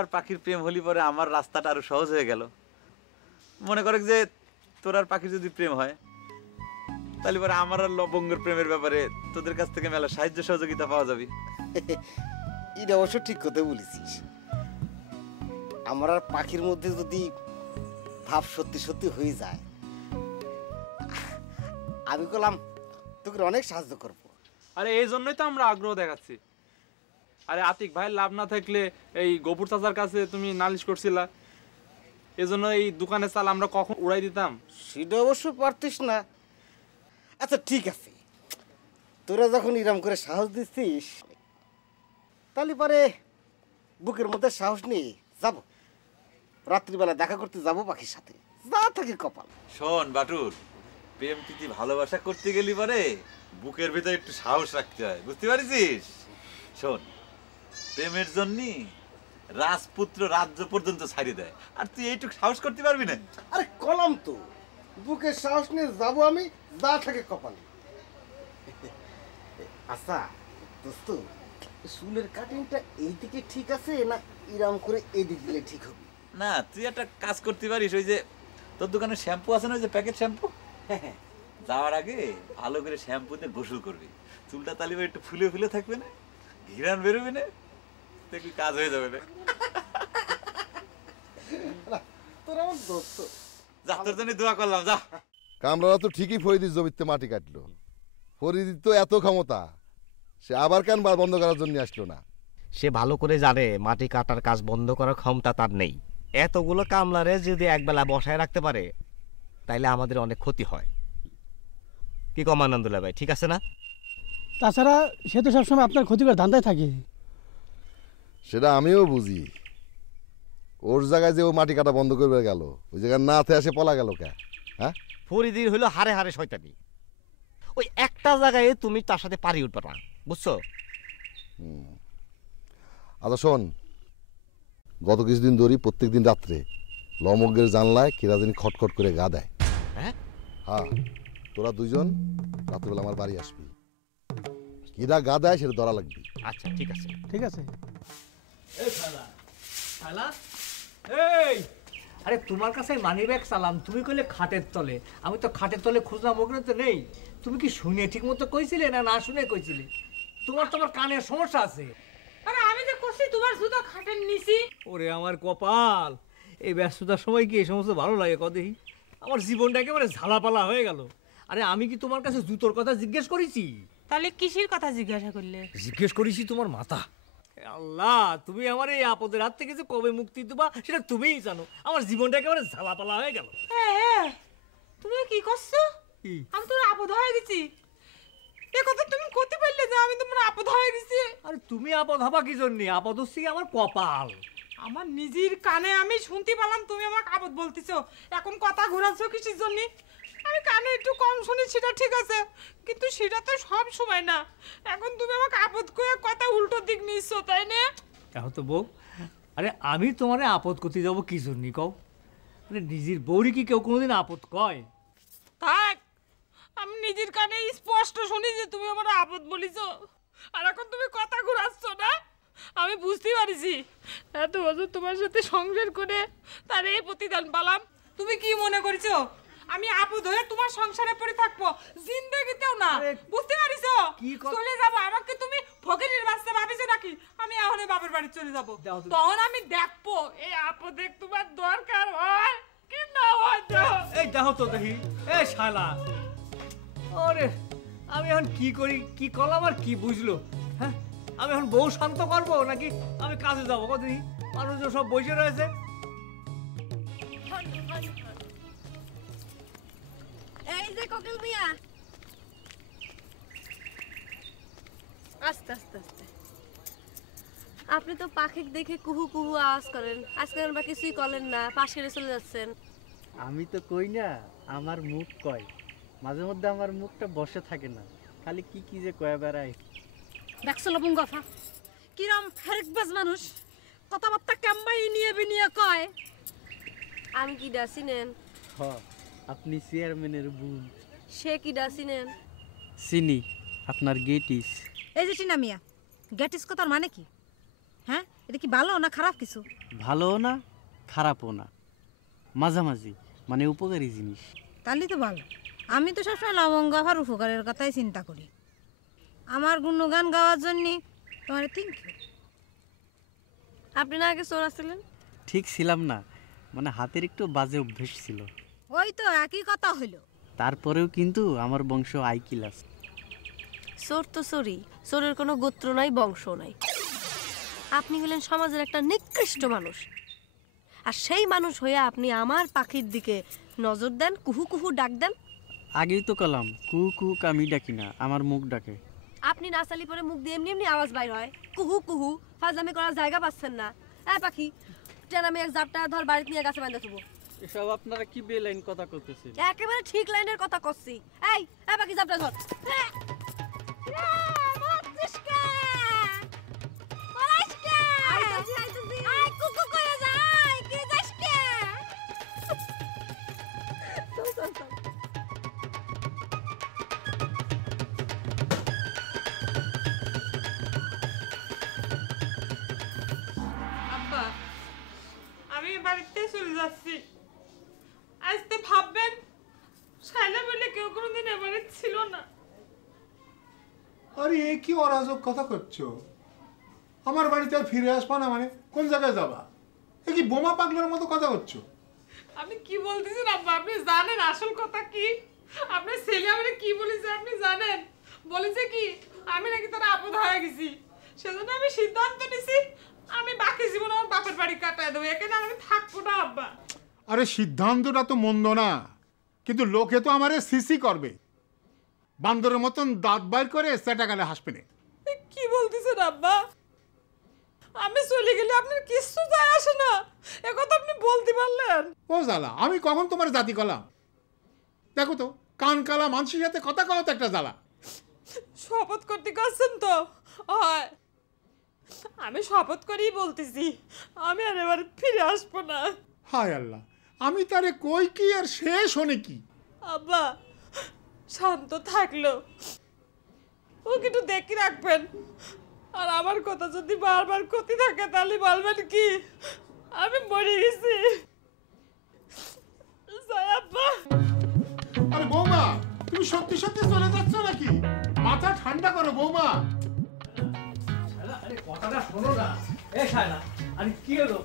আর পাখির প্রেম হলি পরে আমার রাস্তাটা আরো সহজ হয়ে গেল। মনে করে যে তোর আর পাখির যদি প্রেম হয়, তাহলে পরে আমার আর লবঙ্গের প্রেমের ব্যাপারে তোদের কাছ থেকে মেলা সাহায্য সহযোগিতা পাওয়া যাবে। এটা অবশ্য ঠিক কথা বলেছিস। আমার আর পাখির মধ্যে যদি ভাব সত্যি সত্যি হয়ে যায়, আমি বললাম তোকে অনেক সাহায্য করবো। আরে এই জন্যই তো আমরা আগ্রহ দেখাচ্ছি। আরে আতিক ভাই লাভ না থাকলে এই গফুর চাচার কাছে তুমি নালিশ করছিলা, এজন্য এই দোকানে চাল আমরা কখন উড়াই দিতাম। সেটা অবশ্য পারতিস না। আচ্ছা ঠিক আছে, তোরা যখন ইরাম করে সাহস দিচ্ছিস, তাহলে পরে বুকের মধ্যে সাহস নিয়ে যাব, রাত্রিবেলা দেখা করতে যাব পাখির সাথে, যা থাকে কপাল। শোন বাটুর, প্রেম প্রীতি ভালোবাসা করতে গেলি পরে বুকের ভিতরে একটু সাহস রাখতে হয়, বুঝতে পারছিস? শোন, প্রেমের জন্য রাজপুত্র রাজ্য পর্যন্ত ছাড়িয়ে দেয়, আর তুই এইটুকু সাহস করতে পারবি না? আরে কলম তো, বুকের সাহস নিয়ে যাবো আমি, যা থাকে কপালে। আচ্ছা দোস্ত, চুলের কাটিংটা এইদিকে ঠিক আছে না ইরাম করে এইদিক দিলে ঠিক হবে? না, তুই একটা কাজ করতে পারিস, ওই যে তোর দোকানে শ্যাম্পু আছে না, ওই যে প্যাকেট শ্যাম্পু, যাওয়ার আগে ভালো করে শ্যাম্পু দিয়ে গোসল করবি, চুলটা তালিবা একটু ফুলে ফুলে থাকবে না, ঘিরান বেরোবে না, দেখবি কাজ হয়ে যাবে না। তোর আমার দোস্ত, যা, তোর জন্য দোয়া করলাম, যা। কামরারা তো ঠিকই ফরিদির জমিতে মাটি কাটলো। ফরিদির তো এত ক্ষমতা, সে আবার কেন বন্ধ করার জন্য আসলো না? সে ভালো করে জানে মাটি কাটার কাজ বন্ধ করার ক্ষমতা তার নেই। এতগুলো কামলারে যদি একবেলা বসায় রাখতে পারে, তাইলে আমাদের অনেক ক্ষতি হয়। কি কম আনন্দুল্লাহ ভাই, ঠিক আছে না? তাছাড়া সে তো সবসময় আপনার ক্ষতি করে ধান্দায় থাকে। সেটা আমিও বুঝি। ওর জায়গায় যে ও মাটি কাটা বন্ধ করবে গেল, ওই জায়গায় না থেকে আসে পলা গেল কে? হ্যাঁ, ফরিদির হইলো হারে হারে শয়তানি। ওই একটা জায়গায় তুমি তার সাথে পারি উঠবে না, বুঝছো? আচ্ছা শোন, গত কিছুদিন ধরে প্রত্যেক দিন রাত্রে লমগ্গের জানলায় কিরাদিন খটখট করে গা দেয়। হ্যাঁ হ্যাঁ, তোরা দুইজন রাত্রিবেলা আমার বাড়ি আসবি, কিরা গা দেয় সেটা ধরা লাগবে। আচ্ছা ঠিক আছে। ঠিক আছে। এই আরে তোমার কাছে মানি ব্যাগ চালাম, তুমি কইলে খাটের তলে, আমি তো খাটের তলে খুঁজলাম, ওখানে তো নেই। তুমি কি শুনে ঠিক মতো কইছিলে না না শুনে কইছিলে? তোমার কানের সমস্যা আছে। আরে আমি তো কইছি তোমার জুতো খাটের নিচে। ওরে আমার কপাল, এই ব্যস্ততার সময় কি এই সমস্ত ভালো লাগে কদেই? আমার জীবনটা একেবারে ঝালাপালা হয়ে গেল। আরে আমি কি তোমার কাছে জুতোর কথা জিজ্ঞেস করেছি? তাহলে কিসের কথা জিজ্ঞাসা করলে? জিজ্ঞেস করেছি তোমার মাথা। আল্লাহ, তুমি আমার এই আপদের হাত থেকে যে কবে মুক্তি দেবা সেটা তুমিই জানো। আমার জীবনটা একেবারে ঝালাপালা হয়ে গেল। তুমি কি করছো? আমি তোমার আপদ হয়ে গেছি। এ কথা তুমি করতে পারলে যে আমি তোমার আপদ হয়ে গেছি? আরে তুমি আপদ হবা কি জন্য? আপদ হচ্ছে আমার কপাল। আমার নিজের কানে আমি শুনতে পেলাম তুমি আমাকে আপদ বলতেছো, এখন কথা ঘোরাচ্ছ কিসের জন্য? আমি কানে একটু কম শুনি সেটা ঠিক আছে, কিন্তু সেটা তো সব সময় না। এখন তুমি আমাকে আপদ কয়ে কথা উল্টো দিক নিচ্ছো, তাই না? এখন তো বউ, আরে আমি তোমারে আপদ করতে যাবো কি জন্য কও? মানে নিজের বউরি কি কেউ কোনোদিন আপদ কয়? থাক, আমি নিজের কানে স্পষ্ট শুনি যে তুমি আমার আপদ বলিছো, আর এখন তুমি কথা ঘুরাচ্ছ না। আমি বুঝতে পারছি এত বছর তোমার সাথে সংসার করে তার এই প্রতিদান পালাম। তুমি কি মনে করছো আমি আপদ হয়ে তোমার সংসারে পড়ে থাকবো? জিন্দেগিতেও না। বুঝতে পারিছো? চলে যাবো। আমাকে তুমি ফকিরের বাচ্চা ভাবিছো নাকি? আমি এখন বাবার বাড়ি চলে যাবো, তখন আমি দেখবো এই আপদে তোমার দরকার হয় কি না হয়। এই দেখো তো দেখি, এই শালা, আরে আমি এখন কি করি, কি করলাম আর কি বুঝলো? হ্যাঁ, আমি এখন বউ শান্ত করবো নাকি আমি কাজে যাবো? কতদিন মানুষজন সব বসে রয়েছে। এই যে কোকিল মিয়া, আস্তে আস্তে আস্তে। আপনি তো পাখিক দেখে কুহু কুহু আওয়াজ করেন, আজকে বা কিছুই করেন না, পাশে চলে যাচ্ছেন। আমি তো কই না, আমার মুখ কয়। মাঝে মধ্যে আমার মুখটা বসে থাকে না, খালি কি কি যে কয়ে বেড়ায়। দেখছো লবঙ্গফা কিরম ফেরেকবাজ মানুষ, কথাবার্তা কেমবাই নিয়ে বিনিয়ে কয়। আমি কি ডাসি নেন? হ, আপনি চেয়ারম্যানের বোন। সে কি ডাসি নেন? চিনি, আপনার গেটিস। এই যে টিনা মিয়া, গেটিস কথার মানে কি? হ্যাঁ, এটা কি ভালো না খারাপ কিছু? ভালোও না খারাপও না, মাঝামাঝি, মানে উপকারী জিনিস। তাহলে তো ভালো। আমি তো সবসময় লবঙ্গ আর উপকারের কথাই চিন্তা করি। আমার গুণগান গাওয়ার জন্য তোমার থ্যাংক ইউ। আপনি না আগে চোর আসছিলেন? ঠিক ছিলাম না, মানে হাতের একটু বাজে অভ্যেস ছিল। ওই তো একই কথা হইল। তারপরেও কিন্তু আমার বংশ আই ক্লাস। চোর তো চোরই, চোরের কোনো গোত্র নাই, বংশ নাই। আপনি হলেন সমাজের একটা নিকৃষ্ট মানুষ, আর সেই মানুষ হয়ে আপনি আমার পাখির দিকে নজর দেন, কুহু কুহু ডাক দেন। আগেই তো কলাম কুহু কুহু আমি ডাকি না, আমার মুখ ডাকে। আপনি নাচালি পরে মুখ দিয়ে এমনি এমনি আওয়াজ বাইর হয়, কুহু কুহু। ফাজলামি করার জায়গা পাচ্ছেন না। পাখি ট্রেন, আমি এক জাপটা ধর বাড়িতে নিয়ে গাছে বাঁধা থুবো। এসব আপনারা কি বেলাইন কথা করতেছেন? একেবারে ঠিক লাইনের কথা করছি। এই পাখি জাপটা ধর। আব্বা, আমি বাড়িতে চলে যাচ্ছি। আজকে ভাববেন শাইলা বলে কেউ কোনোদিন এবারে ছিল না। আরে এ কি অরাজক কথা করছো? আমার বাড়িতে আর ফিরে আসবা না মানে কোন জায়গায় যাবা? এ কি বোমা পাগলার মতো কথা করছো? আপনি কি বলতেছেন আব্বা? আপনি জানেন আসল কথা কি? আপনার ছেলে আমাকে কি বলেছে আপনি জানেন? বলেছে কি আমি নাকি তার আপদ হয়ে গেছি, সেজন্য আমি সিদ্ধান্ত নিছি আমি বাকি জীবন আমার বাপের বাড়ি কাটায় দেবো, এখানে আমি থাকবো না আব্বা। আরে সিদ্ধান্তটা তো মন্দ না, কিন্তু লোকে তো আমারে সিসি করবে, বান্দরের মতন দাঁত বাইর করে সেটা গেলে হাসবে না। কি বলতেছেন আব্বা? আমি চলে গেলে আপনার কিছু যায় আসে না, একথা আপনি বলতে পারলেন? ও জ্বালা, আমি কখন তোমার জাতি কলাম? দেখো তো কান কালা মানুষের সাথে কথা কওয়া তো একটা জ্বালা। শপথ করতে করছেন তো? হয় আমি শপথ করেই বলতেছি আমি আর এবার ফিরে আসবো না। হায় আল্লাহ, আমি তারে কই কি আর সে শোনে কি? আব্বা শান্ত থাকলো ও কিন্তু দেখে রাখবেন, আর আমার কথা যদি বারবার ক্ষতি থাকে তাহলে বলবেন কি আমি মরে গেছি। যাই আব্বা। আরে বৌমা, তুমি সত্যি সত্যি চলে যাচ্ছ নাকি? মাথা ঠান্ডা করো বৌমা। আরে কথাটা শোনো না। শায়লা, আরে কি হলো?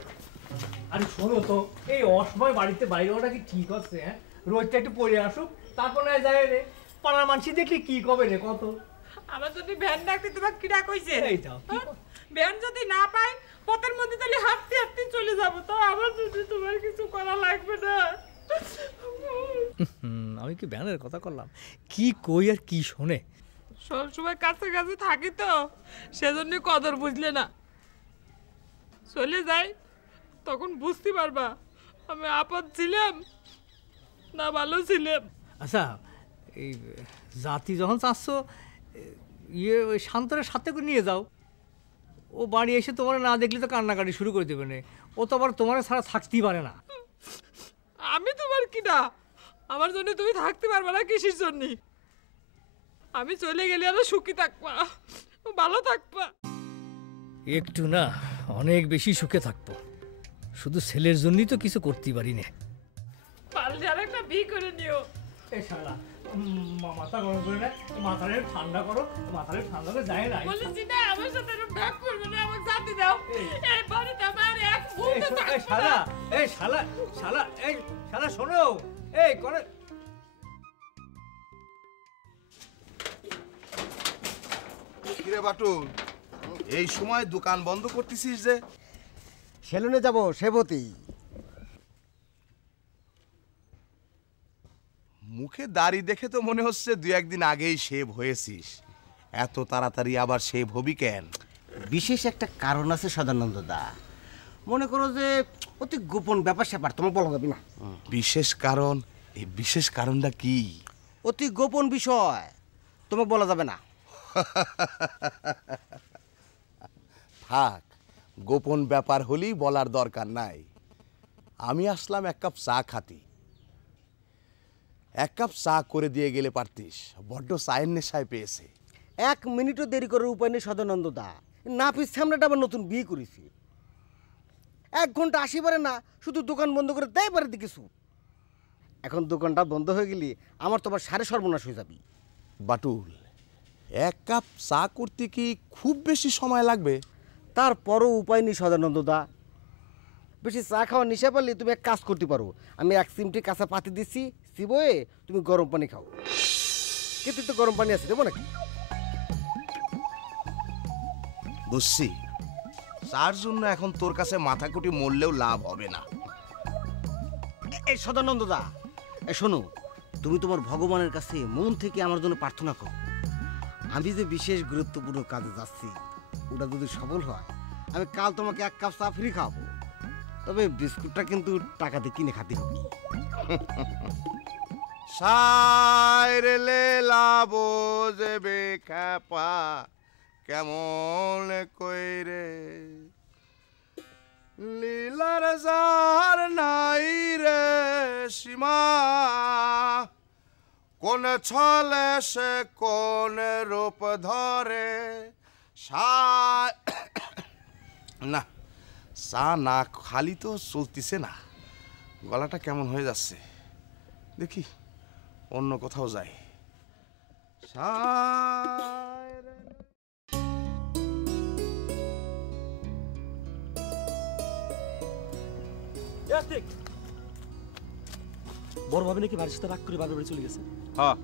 আরে শোনো তো, এই অসময় বাড়িতে বাইরে ওটা কি ঠিক হচ্ছে? হ্যাঁ, রোজটা একটু পড়ে আসুক, তারপর না যায় রে। পাড়ার মানুষ দেখলে কি কবে রে? কত আমার যদি ভ্যান ডাকতে তোমার কিরা কইছে? এই যাও, ভ্যান যদি না পাই পথের মধ্যে তাহলে হাঁটতে হাঁটতে চলে যাব, তো আমার যদি তোমার কিছু করা লাগবে না। আমি কি ব্যানের কথা করলাম? কি কই আর কি শোনে? সবসময় কাছে কাছে থাকি তো সেজন্য কদর বুঝলে না। চলে যাই তখন বুঝতে পারবা আমি আপদ ছিলাম না ভালো ছিলাম। আচ্ছা, এই জাতি যখন চাচ্ছ ওই শান্তরের সাথে করে নিয়ে যাও। ও বাড়ি এসে তোমার না দেখলে তো কান্নাকাটি শুরু করে দেবে না। ও তো আবার তোমার ছাড়া থাকতেই পারে না। আমি তোমার কি না? আমার জন্য তুমি থাকতে পারবে না কিসের জন্য? আমি চলে গেলে আরো সুখী থাকবা, ভালো থাকবা। একটু না, অনেক বেশি সুখে থাকবো। শুধু ছেলের জন্যই তো কিছু করতেই পারি না। পারলে আর একটা বিয়ে করে নিও। এই শালা, মাথা গরম করে না, মাথাটা ঠান্ডা করো। মাথাটা ঠান্ডা করে যায় না। বলেছি না আমার সাথে এরকম ভাগ করবে না, আমাকে জাতি দাও। এই বাড়িতে আমার এক মুহূর্ত থাকবে না। শালা, এই শালা, শালা, এই শালা শোনো, এই করে। কিরে বাটুল, এই সময় দোকান বন্ধ করতেছিস যে? সেলুনে যাব সেবতী। মুখে দাড়ি দেখে তো মনে হচ্ছে 2-1 দিন আগেই শেভ হয়েছিস। এত তাড়াতাড়ি আবার শেভ হবি কেন? বিশেষ একটা কারণ আছে সদানন্দ দা। মনে করো যে অতি গোপন ব্যাপার স্যাপার, তোমার বলা যাবে না। বিশেষ কারণ? এই বিশেষ কারণটা কি? অতি গোপন বিষয়, তোমাকে বলা যাবে না। থাক, গোপন ব্যাপার হলেই বলার দরকার নাই। আমি আসলাম 1 কাপ চা খাতি। 1 কাপ চা করে দিয়ে গেলে পারতিস, বড্ড চায়ের নেশায় পেয়েছে। 1 মিনিটও দেরি করার উপায় নেই সদানন্দ দা। নাপিস সামনেটা আবার নতুন বিয়ে করেছি, 1 ঘন্টা আসিবারে না, শুধু দোকান বন্ধ করে দেয় পারে কিছু। এখন দোকানটা বন্ধ হয়ে গেলে আমার তো আবার সারে সর্বনাশ হয়ে যাবি। বাটুল, 1 কাপ চা করতে কি খুব বেশি সময় লাগবে? তারপরও উপায় নেই সদানন্দ দা। বেশি চা খাওয়া নিশা পারলে তুমি এক কাজ করতে পারো, আমি 1 চিমটি কাঁচা পাতি দিচ্ছি, চিবোয়ে তুমি গরম পানি খাও। কিন্তু তো গরম পানি আছে, দেবো নাকি? বুঝছি, চার জন্য এখন তোর কাছে মাথাকুটি মরলেও লাভ হবে না। এই সদানন্দ দা, শোনো, তুমি তোমার ভগবানের কাছে মন থেকে আমার জন্য প্রার্থনা করো। আমি যে বিশেষ গুরুত্বপূর্ণ কাজে যাচ্ছি, ওটা যদি সফল হয়, আমি কাল তোমাকে 1 কাপ চা ফ্রি খাবো। তবে বিস্কুটটা কিন্তু টাকা দিয়ে কিনে খাতে হবে। সাইরেলে লাবো যাবে খ্যাপা কেমন কইরে, লীলার যার নাই রে সীমা, কোন ছলে সে কোন রূপ ধরে। না, চা না খালি তো চলতিছে না, গলাটা কেমন হয়ে যাচ্ছে, দেখি অন্য কোথাও যাই। বড় ভাবে নাকি বাড়ির সাথে রাগ করে বাবার বাড়ি চলে গেছে। হ্যাঁ।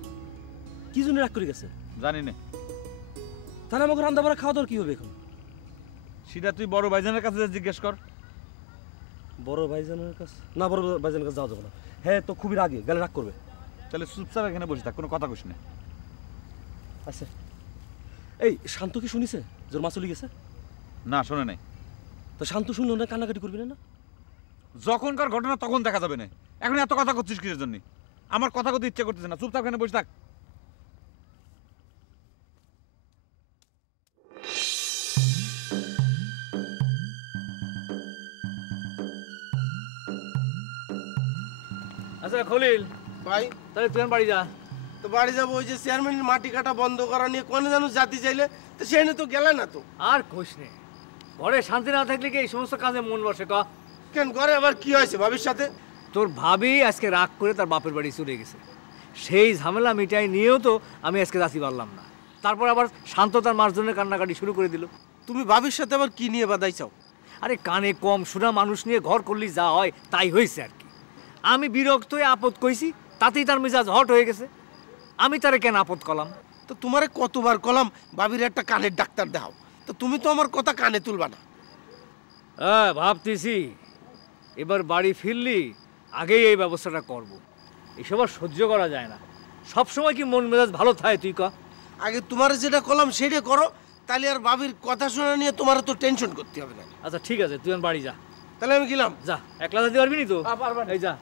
কি জন্য রাগ করে গেছে জানি না। তাহলে আমাকে রান্না বাড়া খাওয়া দাওয়ার কি হবে এখন? সেটা তুই বড় ভাইজানের কাছে জিজ্ঞেস কর। বড় ভাইজানের কাছে না, বড় ভাইজানের কাছে যাওয়া যাবে না। হ্যাঁ, তো খুবই রাগে গেলে রাগ করবে। তাহলে চুপচাপ এখানে বসে থাক, কোনো কথা কইস না। আচ্ছা, এই শান্ত কি শুনিছে জোর মা চলে গেছে? না, শোনে নাই। তো শান্ত শুনলো না, কান্নাকাটি করবি না? যখনকার ঘটনা তখন দেখা যাবে না, এখন এত কথা করছিস কিসের জন্য? আমার কথা করতে ইচ্ছা করতেছে না, চুপচাপ এখানে বসে থাক। আচ্ছা খলিল ভাই, তাহলে তুই বাড়ি যা। তো বাড়ি যাবো, ওই যে চেয়ারম্যান মাটি কাটা বন্ধ করা নিয়ে কোনে জানো জাতি চাইলে, তো সেখানে তো গেলে না তো। আর কইস নে, ঘরে শান্তি না থাকলে কি এই সমস্ত কাজে মন বসে? কেন, ঘরে আবার কি হয়েছে ভাবির সাথে? তোর ভাবি আজকে রাগ করে তার বাপের বাড়ি চলে গেছে, সেই ঝামেলা মিটাই নিয়েও তো আমি আজকে যাচ্ছি পারলাম না। তারপর আবার শান্ত তার মার্জনের কান্নাকাটি শুরু করে দিল। তুমি ভাবির সাথে আবার কি নিয়ে বাদাই চাও? আরে কানে কম শোনা মানুষ নিয়ে ঘর করলি যা হয় তাই হয়েছে আর কি। আমি বিরক্ত হয়ে আপদ কইছি, তাতেই তার মেজাজ হট হয়ে গেছে। আমি তারে কেন আপদ কলাম? তো তোমারে কতবার কলাম ভাবির একটা কানের ডাক্তার দাও, তো তুমি তো আমার কথা কানে তুলবা না। হ্যাঁ, ভাবতেছি এবার বাড়ি ফিরলি আগেই এই ব্যবস্থাটা করব। এসব আর সহ্য করা যায় না, সব সময় কি মন মেজাজ ভালো থাকে? তুই ক আগে তোমার যেটা কলাম সেটা করো, তাহলে আর ভাবির কথা শোনা নিয়ে তোমার তো টেনশন করতে হবে না। আচ্ছা ঠিক আছে, তুই বাড়ি যা। তাহলে আমি গেলাম। যা, একলা যেতে পারবি নি তো? এই যা।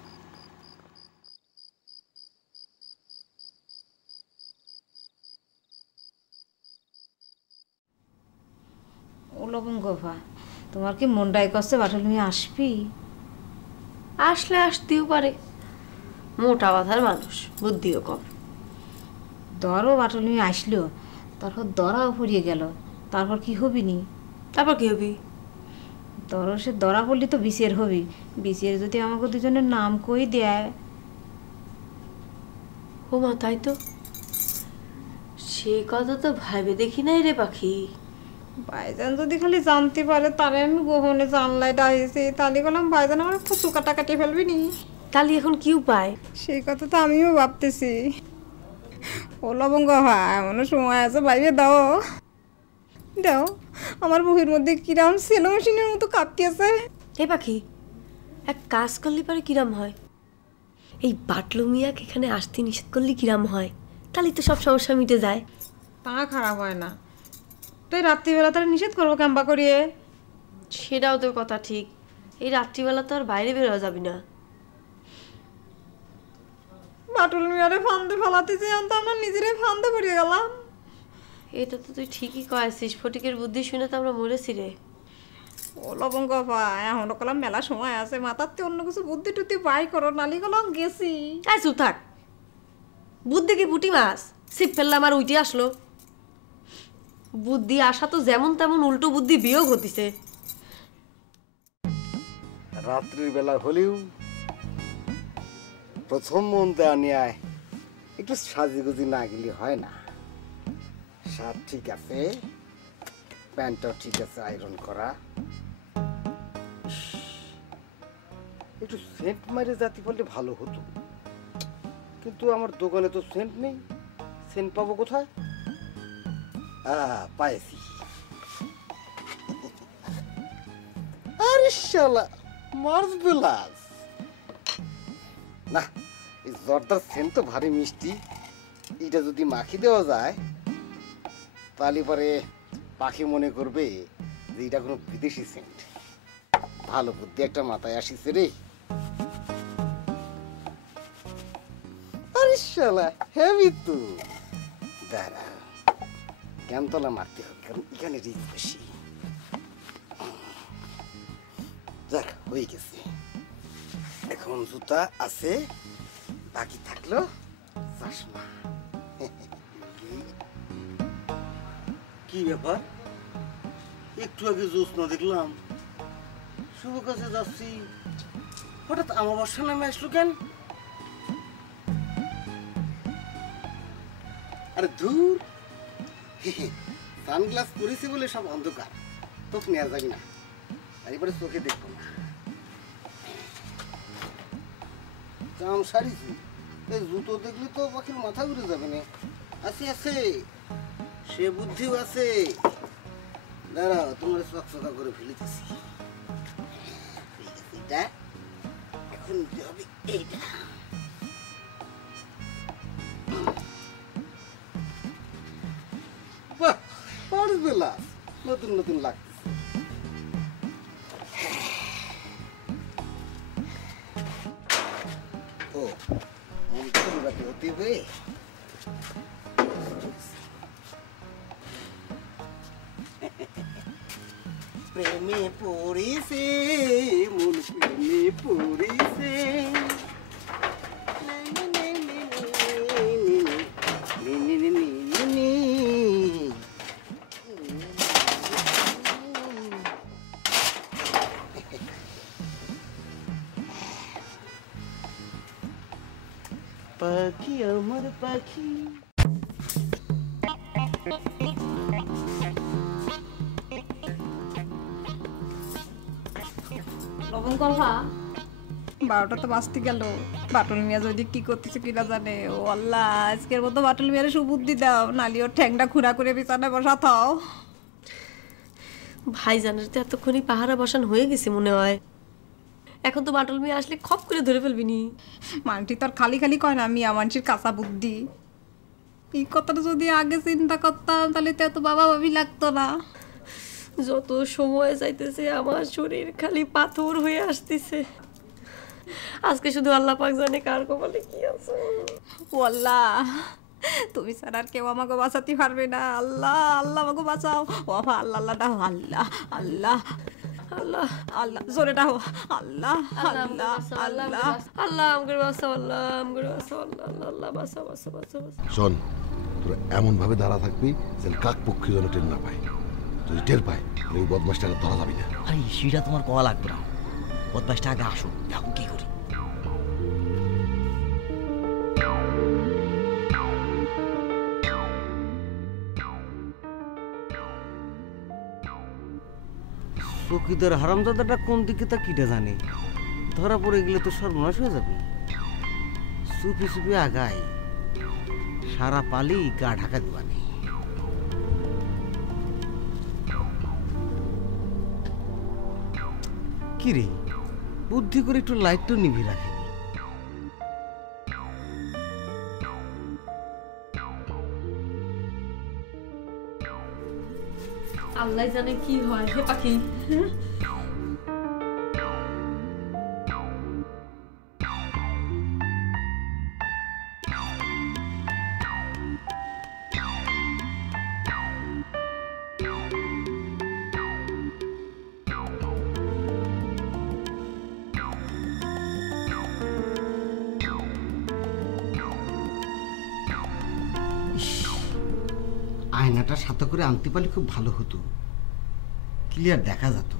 ও লবঙ্গভা, তোমার কি মনটাই করছে বাটুল তুমি আসবি? আসলে আসতেও পারে, মোটা মাথার মানুষ, বুদ্ধিও কম। ধরো বাটুল তুমি আসলো, তারপর দরাও ফুরিয়ে গেল, তারপর কি হবি নি? তারপর কি হবি? ধরো সে ধরা পড়লি তো বিচের হবি, বিচের যদি আমাকে দুজনের নাম কই দেয়। ও মা, তাই তো, সেই কথা তো ভাবে দেখি নাই রে পাখি। ভাইজান যদি খালি জানতে পারে, তাহলে আমি গোপনে জানলাই ডাইছি, তাহলে বললাম ভাইজান আমার কুচু কাটা কাটি ফেলবি নি। তাহলে এখন কি উপায়? সেই কথা তো আমিও ভাবতেছি। ও লবঙ্গ ভাই, এমনও সময় আছে, ভাইবে দাও দাও, আমার বুকের মধ্যে কিরাম সেলো মেশিনের মতো কাঁপতেছে। এ পাখি, এক কাজ করলে পারে কিরাম হয়? এই বাটলু মিয়াকে এখানে আসতে নিষেধ করলে কিরাম হয়? তাহলে তো সব সমস্যা মিটে যায়। তা খারাপ হয় না, তুই রাত্রিবেলা তারা নিষেধ করবো ক্যাম্পা করিয়ে। সেটাও তোর কথা ঠিক, এই রাত্রিবেলা তো আর বাইরে বেরোয়া যাবি না। বাটুল মিয়ারে ফান্দে ফেলাতে যে তো আমরা নিজেরাই ফান্দে পড়িয়ে গেলাম। এটা তো তুই ঠিকই কয়েছিস, ফটিকের বুদ্ধি শুনে তো আমরা মরেছি রে। ও লবঙ্গ ভাই, এখন কলাম মেলা সময় আছে, মাথাতে অন্য কিছু বুদ্ধি টুদ্ধি বাই করো, নালি কলাম গেছি। চুপ থাক, বুদ্ধি কি পুটি মাছ ছিপ ফেললাম আর উইটে আসলো। বুদ্ধি আসা তো যেমন তেমন উল্টো বুদ্ধি বিয়োগ হতিছে। রাত্রির বেলা হলেও প্রথম মন দেওয়া নিয়ে একটু সাজিগুজি না গেলে হয় না। শার্ট ঠিক আছে, প্যান্টটাও ঠিক আছে আয়রন করা, একটু সেন্ট মারে জাতি বললে ভালো হতো, কিন্তু আমার দোকানে তো সেন্ট নেই। সেন্ট পাবো কোথায়? পাইছি। আরে শালা মার্ভেলাস! না, এই জর্দার সেন্ট তো ভারী মিষ্টি। এটা যদি মাখি দেওয়া যায় তাহলে পরে পাখি মনে করবে যে এটা কোনো বিদেশি সেন্ট। ভালো বুদ্ধি একটা মাথায় আসিছে রে। আরে শালা হেভি তো। দাঁড়া, ক্যানতলা মারতে হবে, কারণ এখানে রিস্ক বেশি। যাক, হয়ে গেছে। এখন জুতা আছে, বাকি থাকলো চশমা। কি ব্যাপার? একটু আগে জ্যোৎস্না দেখলাম, শুভ কাছে যাচ্ছি, হঠাৎ আমাবস্যা নামে আসলো কেন? আরে ধুর, সানগ্লাস পরেছি বলে সব অন্ধকার, চোখ নেওয়া যাবে না, এবারে চোখে দেখবো না। জাম সারিছি, এই জুতো দেখলে তো পাখির মাথা ঘুরে যাবে না। আছে আছে, সে বুদ্ধিও আছে। দাঁড়াও, তোমার চকচকা করে ফেলেছি। এটা এখন হবে এইটা। বাহ, মার্ভেলাস, নতুন নতুন লাগতেছে। ও মন্ত্রী বাকি হতে হবে। প্রেমে পড়িছে মন, প্রেমে পড়িছে। পাখি আমার পাখি। লবণ কলফা 12টা তো বাজতে গেল। বাটুল মিয়া যদি কি করতেছে কিনা জানে। ও আল্লাহ, আজকের মতো বাটুল মিয়ারে সুবুদ্ধি দাও, নালি ওর ঠ্যাংটা খুঁড়া করে বিছানায় বসা থাও। ভাইজানের তো এতক্ষণই পাহারা বসান হয়ে গেছে মনে হয়। এখন তো বাটুল মিয়া আসলে খপ করে ধরে ফেলবি নি। মানটি তোর খালি খালি কয় না মিয়া মানসির কাঁচা বুদ্ধি। এই কথাটা যদি আগে চিন্তা করতাম তাহলে তো এত বাবা ভাবি লাগতো না। যত সময় যাইতেছে আমার শরীর খালি পাথর হয়ে আসতেছে। আজকে শুধু আল্লাহ পাক জানে কার কপালে কি আছে। ও আল্লাহ, তুমি ছাড়া আর কেউ আমাকে বাঁচাতে পারবে না। আল্লাহ আল্লাহ আমাকে বাঁচাও। ও বাবা, আল্লাহ আল্লাহ ডাও, আল্লাহ আল্লাহ আল্লাহ আল্লাহ, জোরে ডাও, আল্লাহ আল্লাহ আল্লাহ আল্লাহ আমগরে বাঁচাও, আল্লাহ আমগরে বাঁচাও, আল্লাহ আল্লাহ আল্লাহ বাঁচাও বাঁচাও বাঁচাও। শোন, তোরা এমন ভাবে দাঁড়া থাকবি যেন কাক পক্ষী যেন টের না পায়। যদি টের পায় ওই বদমাসটাকে ধরা যাবি না। আরে সেটা তোমার কওয়া লাগবে না, বদমাসটা আগে আসো, দেখো কি করি। চকিদার হারামজাদাটা কোন দিকে তা কিটা জানে। ধরা পড়ে গেলে তো সর্বনাশ হয়ে যাবে। চুপি চুপি আগাই, সারা পালি গা ঢাকা দিবানি। কিরে, বুদ্ধি করে একটু লাইটটা নিভি রাখে। আল্লাহ জানে কি হয়। হে পাখি, আয়নাটা সাথে করে আনতে পারলে খুব ভালো হতো, ক্লিয়ার দেখা যেত।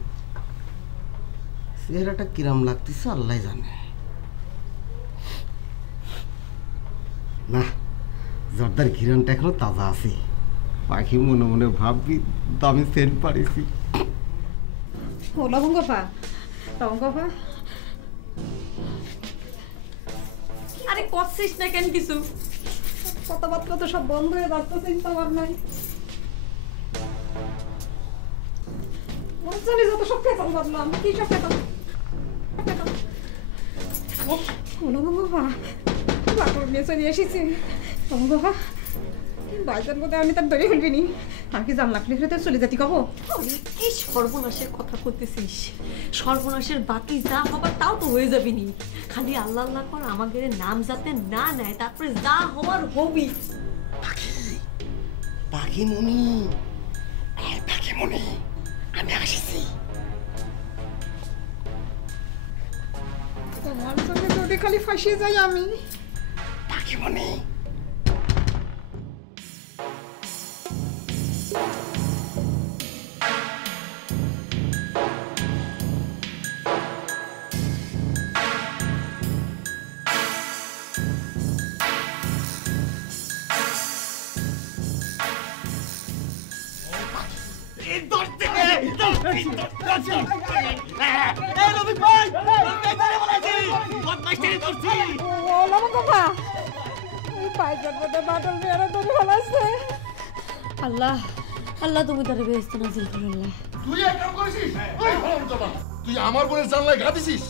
চেহারাটা কিরাম লাগতেছে আল্লাহ জানে। না, জর্দার ঘিরানটা এখনো তাজা আছে। পাখি মনে মনে ভাববি দামি সেন্ট পারিছি। ও লবঙ্গপা, লবঙ্গপা, আরে করছিস না কেন কিছু? কথাবার্তা তো সব বন্ধ হয়ে যাচ্ছে, চিন্তা ভাবনাই জানি যত সব পেতাম ভাবলাম। কি সব পেতাম? ও লবঙ্গপা, বাটর নিয়ে চলে এসেছি। লবঙ্গপা, বাইজার মধ্যে আমি তার ধরে ফেলবিনি। আর কি জানলা খুলে ফেলে চলে যেতে কব? কি সর্বনাশের কথা করতেছিস? সর্বনাশের বাকি যা হবার তাও তো হয়ে যাবি নি। খালি আল্লাহ আল্লাহ কর, আমাদের নাম যাতে না নেয়, তারপরে যা হওয়ার হবি। পাখিমণি, পাখিমণি, আমি আসছি। তোমার জন্য যদি খালি ফাঁসিয়ে যাই আমি। পাখিমণি, আল্লাহ আল্লাহ তুমি তারে বেহেশত নাজিল করো। আল্লাহ, তুই এক কাম করেছিস? ওই হারামজাদা, তুই আমার বোনের জানলায় ঘা দিছিস?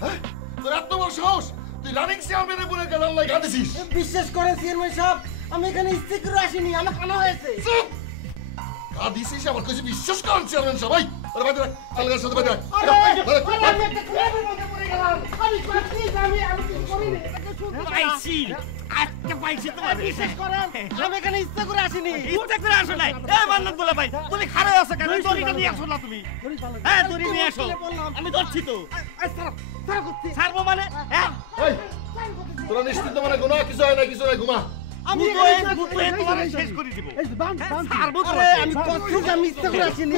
হ্যাঁ, তোর এত বড় সাহস, তুই রানিং চেয়ারম্যানের বোনের জানলায় ঘা দিছিস? বিশ্বাস করেন চেয়ারম্যান সাহেব, আমি এখানে ইচ্ছে করে আসিনি, আমার কানা হয়েছে। চুপ! ঘা দিছিস আবার কিছু বিশ্বাস করেন চেয়ারম্যান সাহেব? ভাই, আরে ভাই, তালগার সাথে ভাই, আমি একটা ক্লাবের মধ্যে পড়ে গেলাম। আমি করছি, আমি কিছু করিনি। পাইছি, আজকে পাইছি তোমার। বিশ্বাস করেন, আমি এখানে ইচ্ছে করে আসিনি। ইচ্ছা করে আসো নাই। এই মান্নাতুল্লাহ ভাই, তুমি খারাপ আছো কেন? দড়িটা নিয়ে আসো না তুমি। হ্যাঁ, দড়ি নিয়ে আসো। আমি ধরছি তো। ছাড়বো মানে? হ্যাঁ, তোরা নিশ্চিত মানে গুনাহ কিছু হয় না, কিছু নাই, ঘুমা। আমি তোমার শেষ করে দিব। ছাড়বো তো। আমি করছি, আমি ইচ্ছে করে আসিনি।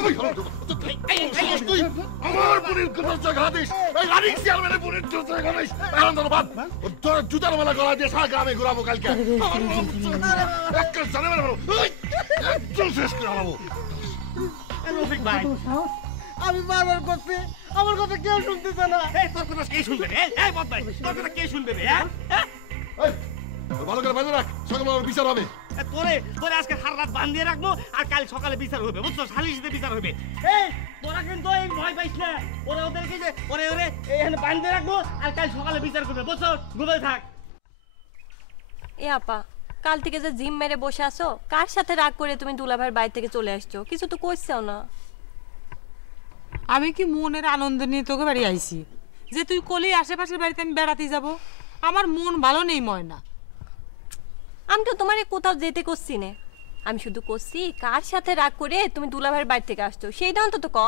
তুই আমার বোনের কথা ঘা দিস, এই রানিং চেয়ারম্যানের বোনের কথা ঘা দিস। এখন ধন্যবাদ, তোর জুতার মালা গলা দিয়ে সারা গ্রামে ঘুরাবো কালকে। একটা জানে মানে একদম শেষ করে হারাবো। রফিক ভাই, আমি বারবার করছি, আমার কথা কেউ শুনতেছে না। এই তোর কথা কে শুনবে? এই বদমাই, তোর কথা কে শুনবে? হ্যাঁ, ভালো করে বাঁধে রাখ, সকালে বিচার হবে। তোরে তোরে আজকে সারা রাত বান্ধিয়ে রাখবো, আর কাল সকালে বিচার হবে, বুঝছো? সালিশিতে বিচার হবে। এই তোরা কিন্তু এই ভয় পাইস না, ওরা ওদেরকে যে ওরে এখানে বান্ধিয়ে রাখবো, আর কাল সকালে বিচার করবে, বুঝছো? ঘুমিয়ে থাক। এ আপা, কাল থেকে যে জিম মেরে বসে আছো, কার সাথে রাগ করে তুমি দুলাভাইয়ের বাড়ি থেকে চলে আসছো? কিছু তো কইছাও না। আমি কি মনের আনন্দ নিয়ে তোকে বাড়ি আইছি যে তুই কলি আশেপাশের বাড়িতে আমি বেড়াতে যাব? আমার মন ভালো নেই ময়না। আমি তো তোমারে কোথাও যেতে করছি না, আমি শুধু করছি কার সাথে রাগ করে তুমি দুলাভাইয়ের বাড়ি থেকে আসছো সেইটা অন্তত ক।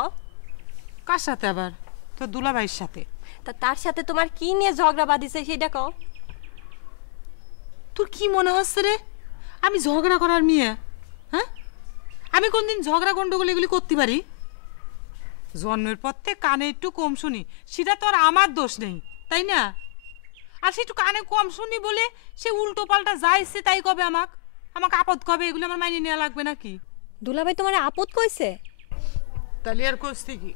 কার সাথে আবার? তো দুলাভাইয়ের সাথে। তা তার সাথে তোমার কি নিয়ে ঝগড়া বাঁধিছে সেইটা ক। তোর কি মনে হচ্ছে রে আমি ঝগড়া করার মেয়ে? হ্যাঁ, আমি কোনদিন ঝগড়া গন্ডগোল এগুলি করতে পারি? জন্মের পর থেকে কানে একটু কম শুনি, সেটা তো আর আমার দোষ নেই, তাই না? আর সে একটু কানে কম শুনি বলে সে উল্টো পাল্টা যা ইচ্ছে তাই কবে, আমাকে আপদ কবে, এগুলো আমার মাইনে নেওয়া লাগবে নাকি? দুলাভাই তোমার আপদ কইছে? তাহলে আর কইছে কি?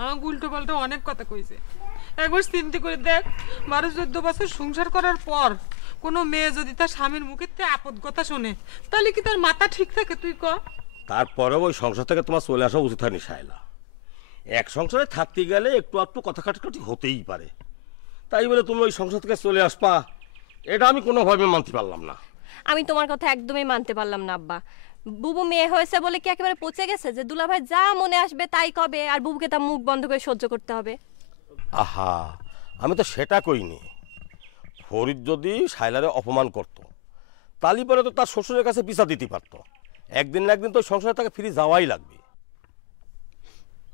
আমাকে উল্টো পাল্টা অনেক কথা কইছে। একবার চিন্তা করে দেখ, 12-14 বছর সংসার করার পর কোনো মেয়ে যদি তার স্বামীর মুখের থেকে আপদ কথা শোনে, তাহলে কি তার মাথা ঠিক থাকে? তুই ক। তারপরে ওই সংসার থেকে তোমার চলে আসা উচিত হয়নি শায়লা। এক সংসারে থাকতে গেলে একটু আধটু কথা কাটাকাটি হতেই পারে, তাই বলে তুমি ওই সংসার থেকে চলে আসবা, এটা আমি কোনোভাবে মানতে পারলাম না। আমি তোমার কথা একদমই মানতে পারলাম না আব্বা। বুবু মেয়ে হয়েছে বলে কি একেবারে পচে গেছে যে দুলাভাই যা মনে আসবে তাই কবে, আর বুবুকে তার মুখ বন্ধ করে সহ্য করতে হবে? আহা, আমি তো সেটা কইনি। ফরিদ যদি শায়লারে অপমান করত, তালি পরে তো তার শ্বশুরের কাছে বিচার দিতে পারতো। একদিন না একদিন তো সংসারে তাকে ফিরে যাওয়াই লাগবে।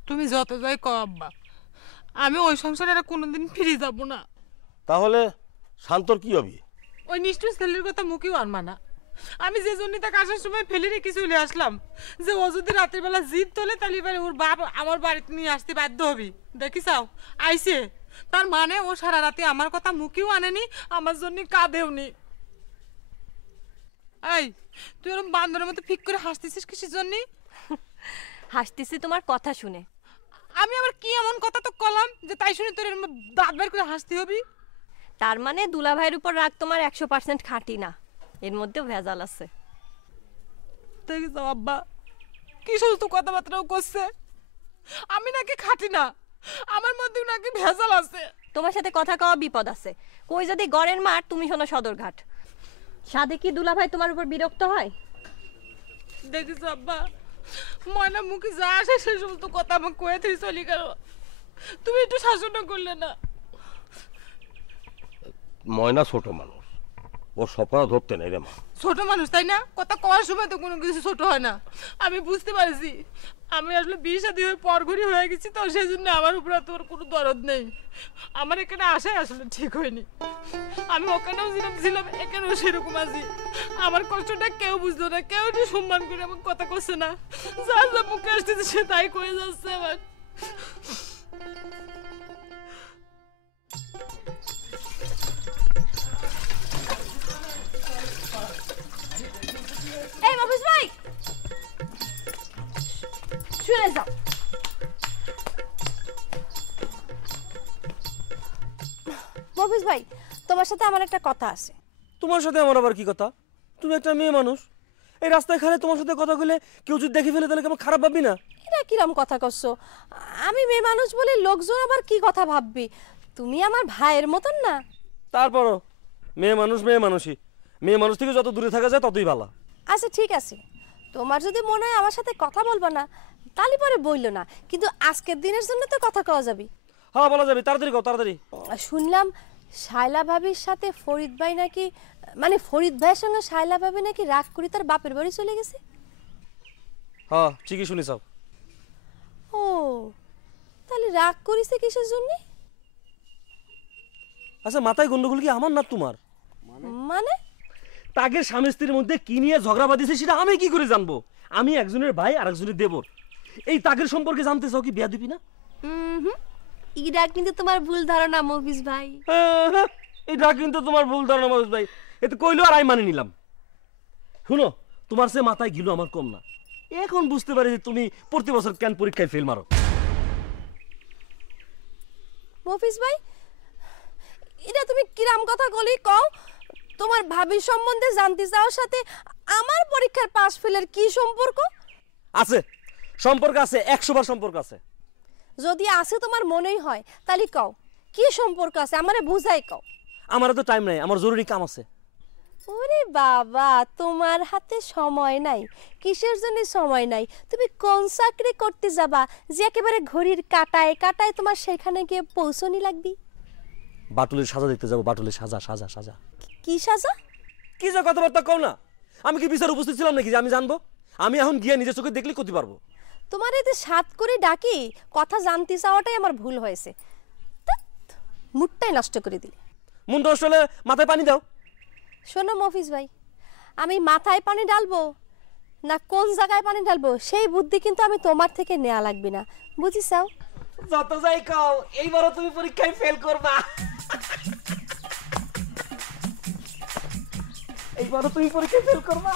তুমি যত যাই কও আব্বা, আমি ওই সংসারে আর কোনোদিন ফিরে যাব না। তাহলে শান্তর কি হবে? ওই নিষ্ঠুর ছেলের কথা মুখেও আনবা না। আমি যে জন্য তাকে আসার সময় ফেলে রেখে চলে আসলাম, যে ও যদি রাতের বেলা জিদ তোলে তাহলে এবারে ওর বাপ আমার বাড়িতে নিয়ে আসতে বাধ্য হবি। দেখিসাও আইসে, তার মানে ও সারা রাতে আমার কথা মুখেও আনেনি, আমার জন্য কাঁদেওনি। এই তুই ওরকম বান্দরের মতো ফিক করে হাসতেছিস কিসের জন্য? হাসতেছি তোমার কথা শুনে। আমি আবার কি এমন কথা তো কলাম যে তাই শুনে তোর দাঁত বের করে হাসতে হবি? তার মানে দুলাভাইয়ের উপর রাগ তোমার 100% খাঁটি না, এর মধ্যে ভেজাল আছে। দেখিস আব্বা কি সমস্ত কথাবার্তাও করছে, আমি নাকি খাঁটি না, আমার মধ্যে নাকি ভেজাল আছে। তোমার সাথে কথা কওয়া বিপদ আছে। কই যদি গড়ের মাঠ, তুমি শোনো সদরঘাট। সাদে কি দুলাভাই তোমার উপর বিরক্ত হয়? দেখিস আব্বা, ময়না মুখে যা আসে সেই সমস্ত কথা আমাকে কয়ে তুই চলি গেল, তুমি একটু শাসন করলে না? ময়না ছোট মানুষ, ও সপনা ধরতে নেই রে মা। ছোট মানুষ তাই না, কথা কওয়ার সময় তো কোনো কিছু ছোট হয় না। আমি বুঝতে পারছি, আমি আসলে বিয়ে শাদী হয়ে পরঘুরি হয়ে গেছি, তো সেই জন্য আমার উপরে তোর কোনো দরদ নেই। আমার এখানে আসাই আসলে ঠিক হয়নি, আমি ওখানেও যেরকম ছিলাম এখানেও সেরকম আছি। আমার কষ্টটা কেউ বুঝলো না, কেউ একটু সম্মান করে আমার কথা করছে না, যা যা মুখে আসতেছে সে তাই করে যাচ্ছে আমার। এই মফিজ ভাই শুনে যাও। মফিজ ভাই তোমার সাথে আমার একটা কথা আছে। তোমার সাথে আমার আবার কি কথা? তুমি একটা মেয়ে মানুষ, এই রাস্তায় খালে তোমার সাথে কথা বলে কেউ যদি দেখে ফেলে তাহলে কেমন খারাপ ভাববি না? এটা কিরম কথা করছো? আমি মেয়ে মানুষ বলে লোকজন আবার কি কথা ভাববি? তুমি আমার ভাইয়ের মতন না? তারপরও মেয়ে মানুষ মেয়ে মানুষই, মেয়ে মানুষ থেকে যত দূরে থাকা যায় ততই ভালো। আচ্ছা ঠিক আছে, তোমার যদি মনে হয় আমার সাথে কথা বলবো না তাহলে পরে বললো না, কিন্তু আজকের দিনের জন্য তো কথা কওয়া যাবে। হ্যাঁ বলা যাবে, তাড়াতাড়ি কও তাড়াতাড়ি। শুনলাম শায়লা ভাবির সাথে ফরিদ ভাই নাকি, মানে ফরিদ ভাইয়ের সঙ্গে শায়লা ভাবি নাকি রাগ করে তার বাপের বাড়ি চলে গেছে। হ্যাঁ ঠিকই শুনেছ। ও তাহলে রাগ করিছে কিসের জন্য? আচ্ছা মাথায় গন্ডগোল কি আমার না তোমার? মানে তাকে স্বামী স্ত্রীর মধ্যে কি নিয়ে ঝগড়া বাঁধিয়েছে সেটা আমি কি করে জানবো? আমি একজনের ভাই আর একজনের দেবর, এই তাকের সম্পর্কে জানতে চাও কি বিয়া দিবি না? এটা কিন্তু তোমার ভুল ধারণা মফিজ ভাই। এটা কিন্তু তোমার ভুল ধারণা মফিজ ভাই, এতে কইলো আর আমি মানে নিলাম। শুনো, তোমার সে মাথায় গিলো আমার কম না, এখন বুঝতে পারি যে তুমি প্রতি বছর কেন পরীক্ষায় ফেল মারো। মফিজ ভাই এটা তুমি কিরাম কথা কলি কও? তোমার ভাবির সম্বন্ধে জানতে চাওয়ার সাথে আমার পরীক্ষার পাস ফেলের কি সম্পর্ক? আছে সম্পর্ক আছে, 100 বার সম্পর্ক আছে। যদি আছে তোমার মনেই হয় তাহলে কও কি সম্পর্ক আছে, আমারে বুঝাই কও। আমার তো টাইম নাই, আমার জরুরি কাম আছে। ওরে বাবা, তোমার হাতে সময় নাই? কিসের জন্য সময় নাই? তুমি কোন চাকরি করতে যাবা যে একেবারে ঘড়ির কাটায় কাটায় তোমার সেখানে গিয়ে পৌঁছনি লাগবি? বাটুলের সাজা দেখতে যাবো, বাটুলের সাজা সাজা সাজা। কি সাজা? কি যে কথাবার্তা কও না, আমি কি বিচার উপস্থিত ছিলাম নাকি যে আমি জানবো? আমি এখন গিয়ে নিজের চোখে দেখলে করতে পারবো। তোমার এতে সাত করে ডাকি কথা জানতে চাওয়াটাই আমার ভুল হয়েছে, মুডটাই নষ্ট করে দিলে। মন নষ্ট হলে মাথায় পানি দাও। শোনো মফিজ ভাই, আমি মাথায় পানি ঢালবো না কোন জায়গায় পানি ঢালবো সেই বুদ্ধি কিন্তু আমি তোমার থেকে নেওয়া লাগবে না, বুঝিসাও? যত যাই কও, এইবারও তুমি পরীক্ষায় ফেল করবা। এইবারও তুমি পরীক্ষায় ফেল করবা।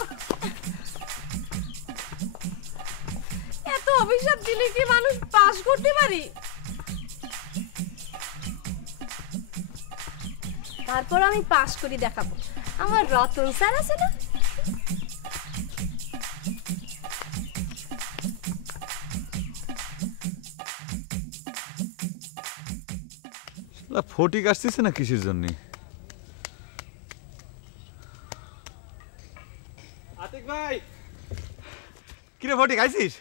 এত অভিশাপ দিলে কি মানুষ পাস করতে পারি? তারপর আমি পাস করে দেখাবো, আমার রতন স্যার আছে না? ফটিক আসতেছে না কিসের জন্য? আতিক ভাই, কিরে ফটিক আইছিস?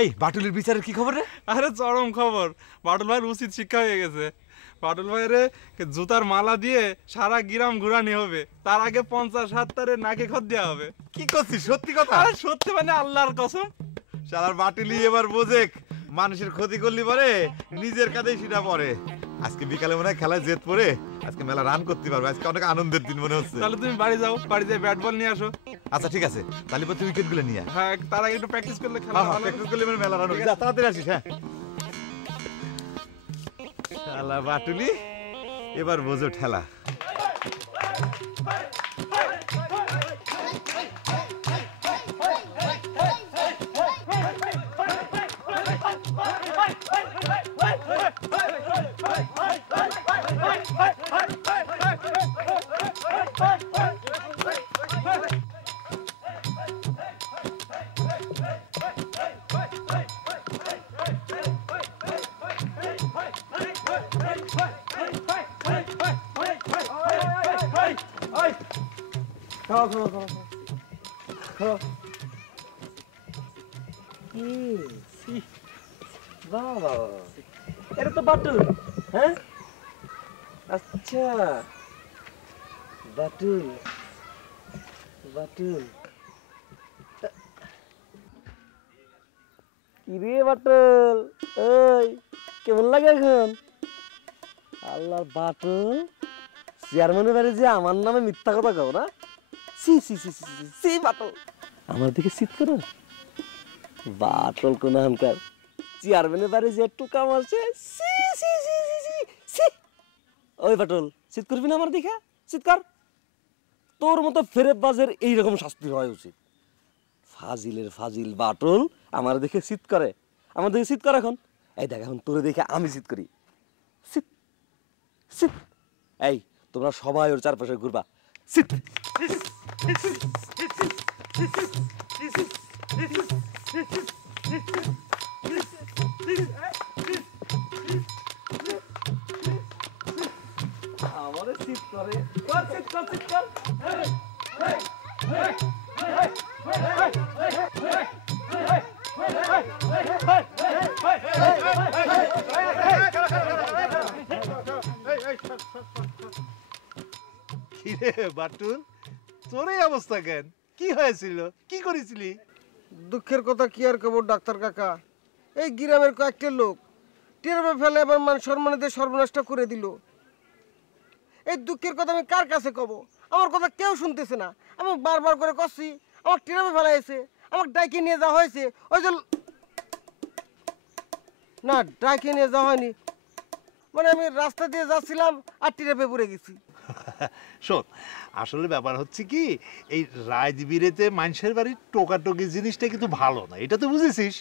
এই বাটুলের বিচারের কি খবর রে? আরে চরম খবর, বাটুল ভাইয়ের উচিত শিক্ষা হয়ে গেছে। বাটুল ভাইয়ের জুতার মালা দিয়ে সারা গ্রাম ঘুরানি হবে, তার আগে 50-70 নাকে খত দেওয়া হবে। কি করছিস? সত্যি কথা? আরে সত্যি মানে আল্লাহর কসম। শালার বাটুলি এবার বোঝেক মানুষের ক্ষতি করলি পরে নিজের কাঁধেই সেটা পড়ে। আজকে বিকালে মনে হয় খেলায় জেদ পড়ে আজকে মেলা রান করতে পারবো, আজকে অনেক আনন্দের দিন মনে হচ্ছে। তাহলে তুমি বাড়ি যাও, বাড়ি যেয়ে ব্যাট বল নিয়ে আসো। আচ্ছা ঠিক আছে, তাহলে প্রতি উইকেট গুলো নিয়ে হ্যাঁ, তার আগে একটু প্র্যাকটিস করলে খেলা ভালো। প্র্যাকটিস করলে মেলা রান হবে। যা তাড়াতাড়ি আসিস। হ্যাঁ শালা বাটুলি, এবার বোঝো ঠেলা। এটা তো বাটুল। হ্যাঁ আচ্ছা, বাটুল বাটুল কিরে বাটুল, ওই কেমন লাগে এখন? আল্লাহর বাটুল, চেয়ারম্যানের বাড়ি যে আমার নামে মিথ্যা কথা কও না? সি সি সি সি সি বাটুল, আমার দিকে শীত করো। বাটুল কোন হানকার চেয়ারম্যানের বাড়ি যে টুকা মারছে। সি সি সি সি সি সি। ওই বাটুল, শীত করবি না আমার দিকে? শীত কর। তোর মতো ফেরেববাজের এইরকম শাস্তি হওয়া উচিত। ফাজিলের ফাজিল বাটুল আমার দেখে শীত করে, আমার দেখে শীত করে। এখন এই দেখ, এখন তোরে দেখে আমি শীত করি। শীত শীত। এই তোমরা সবাই ওর চারপাশে ঘুরবা। শীত। আমারে শীত করে। কর শীত কর, শীত কর। কিরে বাটুল, তোর এই অবস্থা কেন? কি হয়েছিল? কি করেছিলি? দুঃখের কথা কি আর কব ডাক্তার কাকা, এই গ্রামের কয়েকটা লোক টেরবে ফেলে এবার মান সম্মানিত সর্বনাশটা করে দিল। এই দুঃখের কথা আমি কার কাছে কব? আমার কথা কেউ শুনতেছে না। আমি বারবার করে কষি, আমার টেরবে ফেলাইছে, আমাকে ডাইকে নিয়ে যাওয়া হয়েছে। ওই যে না, ডাইকে নিয়ে যাওয়া হয়নি, মানে আমি রাস্তা দিয়ে যাচ্ছিলাম আর টেরবে পড়ে গেছি। শোন, আসলে ব্যাপার হচ্ছে কি, এই রাজবীরেতে মানুষের বাড়ির টোকাটোকি জিনিসটা কিন্তু ভালো না, এটা তো বুঝেছিস।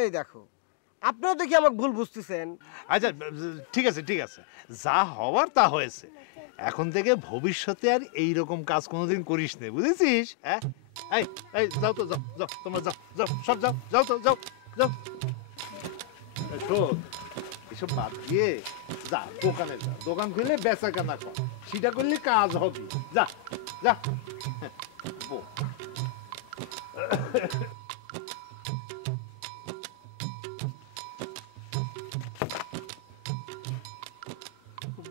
এই দেখো, আপনিও দেখি আমাকে ভুল বুঝতেছেন। আচ্ছা ঠিক আছে ঠিক আছে, যা হওয়ার তা হয়েছে। এখন থেকে ভবিষ্যতে আর এই রকম কাজ কোনোদিন করিস না, বুঝেছিস? হ্যাঁ, এই এই যাও তো, যাও যাও, তোমরা যাও যাও, সব যাও, যাও তো, যাও যাও। শোন, এসব বাদ দিয়ে যা দোকানে যা, দোকান খুলে বেচা কেনা কর, সেটা করলে কাজ হবে। যা যা।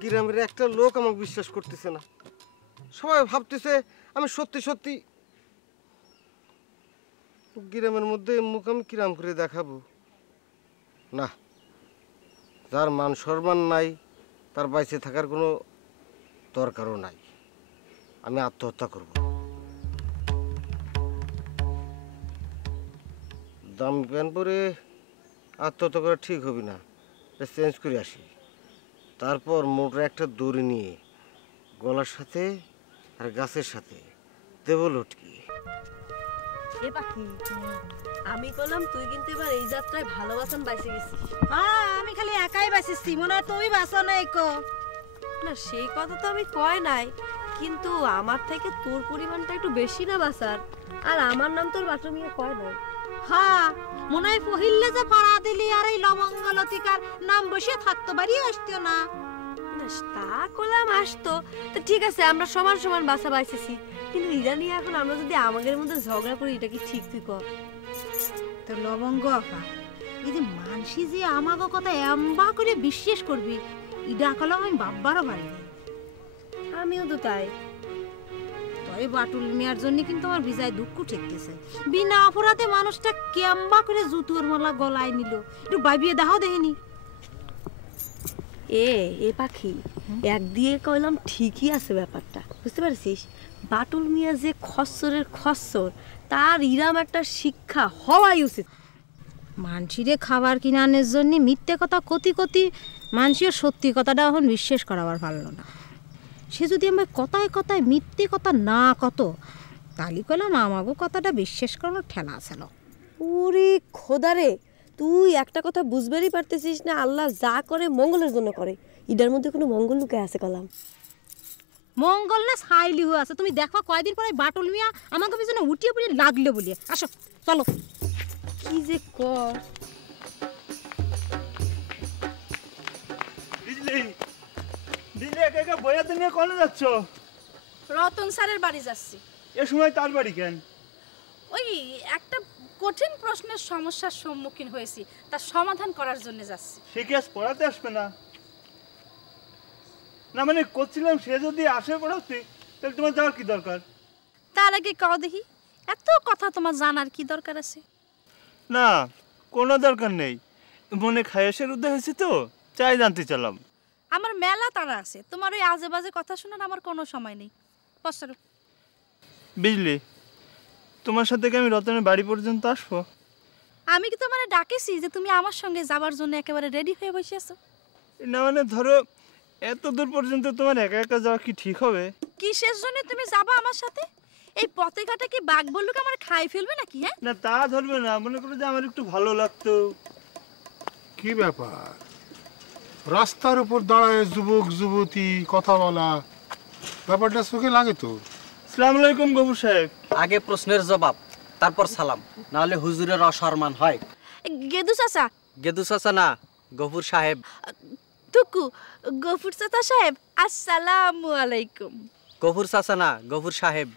গ্রামের একটা লোক আমাকে বিশ্বাস করতেছে না, সবাই ভাবতেছে আমি সত্যি সত্যি। গ্রামের মধ্যে মুখ আমি কিরাম করে দেখাবো? না, যার মান সম্মান নাই তার বাইচে থাকার কোনো দরকারও নাই। আমি আত্মহত্যা করব। দামি প্যান্ট পরে আত্মহত্যা করা ঠিক হবে না, চেঞ্জ করে আসি। তারপর মোটর একটা দড়ি নিয়ে গলার সাথে আর গাছের সাথে দেব লটকি। এ পাখি, আমি বললাম তুই কিন্তু এবার এই যাত্রায় ভালোবাসন বাইসে গেছিস। হ্যাঁ, আমি খালি একাই বাঁচিছি, মনে হয় তুমি বাঁচো নাই। না, সেই কথা তো আমি কয় নাই, কিন্তু আমার থেকে তোর পরিমাণটা একটু বেশি না বাসার। আর আমার নাম তোর বাটু মিয়া কয় নাই। হ্যাঁ, মনে হয় পহিলে যে পাড়া দিলি আর এই লবঙ্গ লতিকার নাম বসে থাকতো, বাড়ি আসতো না। তা করলাম আসতো, তো ঠিক আছে, আমরা সমান সমান বাসা বাইছেছি, কিন্তু ইরা নিয়ে এখন আমরা যদি আমাদের মধ্যে ঝগড়া করি, এটা কি ঠিক? তুই কর তো লবঙ্গ আপা, এই যে মানসি যে আমাকে কথা এম্বা করে বিশ্বাস করবি, ইডা কলম আমি বাব্বারও পারি। আমিও তো তাই। তবে বাটুল মিয়ার জন্য কিন্তু আমার বিজয় দুঃখ ঠেকতেছে। বিনা অপরাধে মানুষটা কেম্বা করে জুতোর মালা গলায় নিল, একটু ভাবিয়ে দাও দেখিনি। এ পাখি, এক দিয়ে কইলাম ঠিকই আছে ব্যাপারটা, বুঝতে পারছিস? বাটুল মিয়া যে খচ্চরের খচ্চর, তার ইরাম একটা শিক্ষা হওয়াই উচিত। মানসিরে খাবার কিনানোর জন্য মিথ্যে কথা কতি কতি মানুষের সত্যি কথাটা এখন বিশ্বাস করাবার পারলো না। সে যদি আমার কথায় কথায় মিথ্যে কথা না কত, তাহলে কইলাম আমাগো কথাটা বিশ্বাস করানোর ঠেলা ছিল। ওরে খোদারে, তুই একটা কথা বুঝবারই পারতেছিস না, আল্লাহ যা করে মঙ্গলের জন্য করে। ইটার মধ্যে কোনো মঙ্গল লুকে আছে কলাম? মঙ্গল না ছাইলি হয়ে আছে। তুমি দেখো কয়দিন পরে বাটুল মিয়া আমাকে পিছনে উঠিয়ে পড়ে লাগলো বলিয়ে। আসো চলো। কি যে কর দিলে একা একা বইয়াতে নিয়ে কলে যাচ্ছ? রতন স্যারের বাড়ি যাচ্ছি। এ সময় তার বাড়ি কেন? ওই একটা কঠিন প্রশ্নের সমস্যার সম্মুখীন হয়েছি, তার সমাধান করার জন্য যাচ্ছি। সে কি আজ পড়াতে আসবে না? না মানে করছিলাম সে যদি আসে পড়াতে, তাহলে তোমার যাওয়ার কি দরকার? তার আগে কও দেখি, এত কথা তোমার জানার কি দরকার আছে? না, কোনো দরকার নেই। মনে খায়াসের উদ্যোগ হয়েছে তো, চাই জানতে চালাম। আমার মেলা তারা আছে, তোমার ওই আজে বাজে কথা শোনার আমার কোনো সময় নেই। পছরো বুঝলি, তোমার সাথে কি আমি রতনের বাড়ি পর্যন্ত আসবো? আমি কি তোমার ডাকেছি যে তুমি আমার সঙ্গে যাবার জন্য একেবারে রেডি হয়ে বসে আছো? না মানে ধরো এত দূর পর্যন্ত তোমার একা একা যাওয়া কি ঠিক হবে? কিসের জন্য তুমি যাবা আমার সাথে? এই পথে ঘাটে কি বাঘ বললুক আমার খাই ফেলবে নাকি? হ্যাঁ না, তা ধরবে না, মনে করো যে আমার একটু ভালো লাগতো। কি ব্যাপার, রাস্তার উপর দাঁড়ায় যুবক যুবতী কথা বলা, ব্যাপারটা চোখে লাগে তো। আসসালামু আলাইকুম গফুর সাহেব। আগে প্রশ্নের জবাব, তারপর সালাম, না হলে হুজুরের অসম্মান হয়। গেদু চাচা। গেদু চাচা না, গফুর সাহেব। টুকু, গফুর চাচা সাহেব আসসালামু আলাইকুম। গফুর চাচা না, গফুর সাহেব।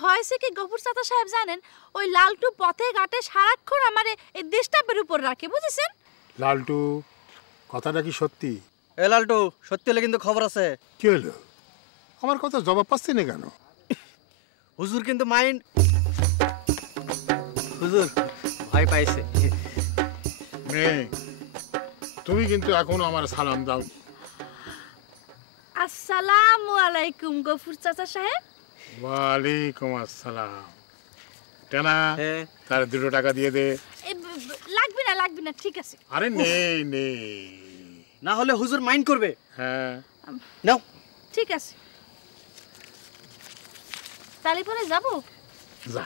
হয়েছে কি গফুর চাচা সাহেব জানেন, ওই লালটু পথে ঘাটে সারাক্ষণ আমারে এই ডিস্টার্বের উপর রাখে, বুঝেছেন? লালটু, কথাটা কি সত্যি? এ লালটু, সত্যি হলে কিন্তু খবর আছে। কি হলো? আমার কথা জবাব পাচ্ছি না কেন? হুজুর কিন্তু মাইন্ড, হুজুর ভয় পাইছে। মেয়ে, তুমি কিন্তু এখনো আমার সালাম দাও। আসসালামু আলাইকুম গফুর চাচা সাহেব। ওয়ালাইকুম আসসালাম। টেনা, তার 2 টাকা দিয়ে দে। লাগবে না লাগবে না, ঠিক আছে। আরে নেই নেই, না হলে হুজুর মাইন্ড করবে। হ্যাঁ নাও। ঠিক আছে, তাহলে পরে যাবো। যা।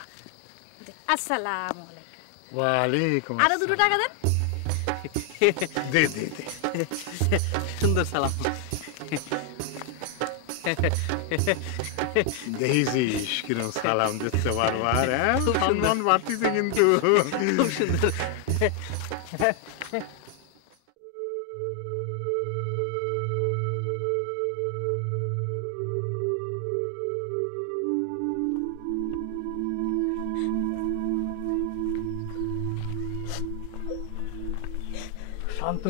আসসালামু আলাইকুম। ওয়ালাইকুম আরো 2 টাকা দেন। দে দে দে। সুন্দর সালাম। দেখিস কিরম সালাম দিচ্ছে বারবার, হ্যাঁ সম্মান বাড়তিছে কিন্তু। খুব সুন্দর। শান্ত,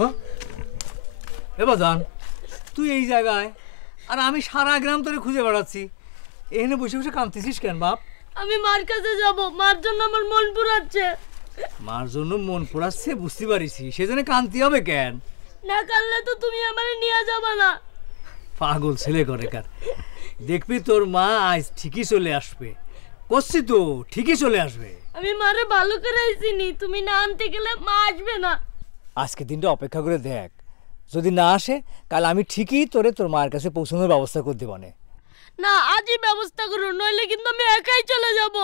এবার জান তুই এই জায়গায়, আর আমি সারা গ্রাম তোরে খুঁজে বেড়াচ্ছি, এখানে বসে বসে কাঁদতেছিস কেন বাপ? আমি মার কাছে যাব, মার জন্য আমার মন পুরাচ্ছে। মার জন্য মন পোড়াচ্ছে বুঝতে পারিছি, সেজন্য কাঁদতে হবে কেন? না কাঁদলে তো তুমি আমারে নিয়ে যাবা না। পাগল ছেলে করে কার, দেখবি তোর মা আজ ঠিকই চলে আসবে, করছি তো ঠিকই চলে আসবে। আমি মারে ভালো করে চিনি, তুমি না আনতে গেলে মা আসবে না। আজকে দিনটা অপেক্ষা করে দেখ, যদি না আসে কাল আমি ঠিকই তোরে তোর মায়ের কাছে পৌঁছানোর ব্যবস্থা করে দেব। না আজই ব্যবস্থা করো, নইলে কিন্তু আমি একাই চলে যাব।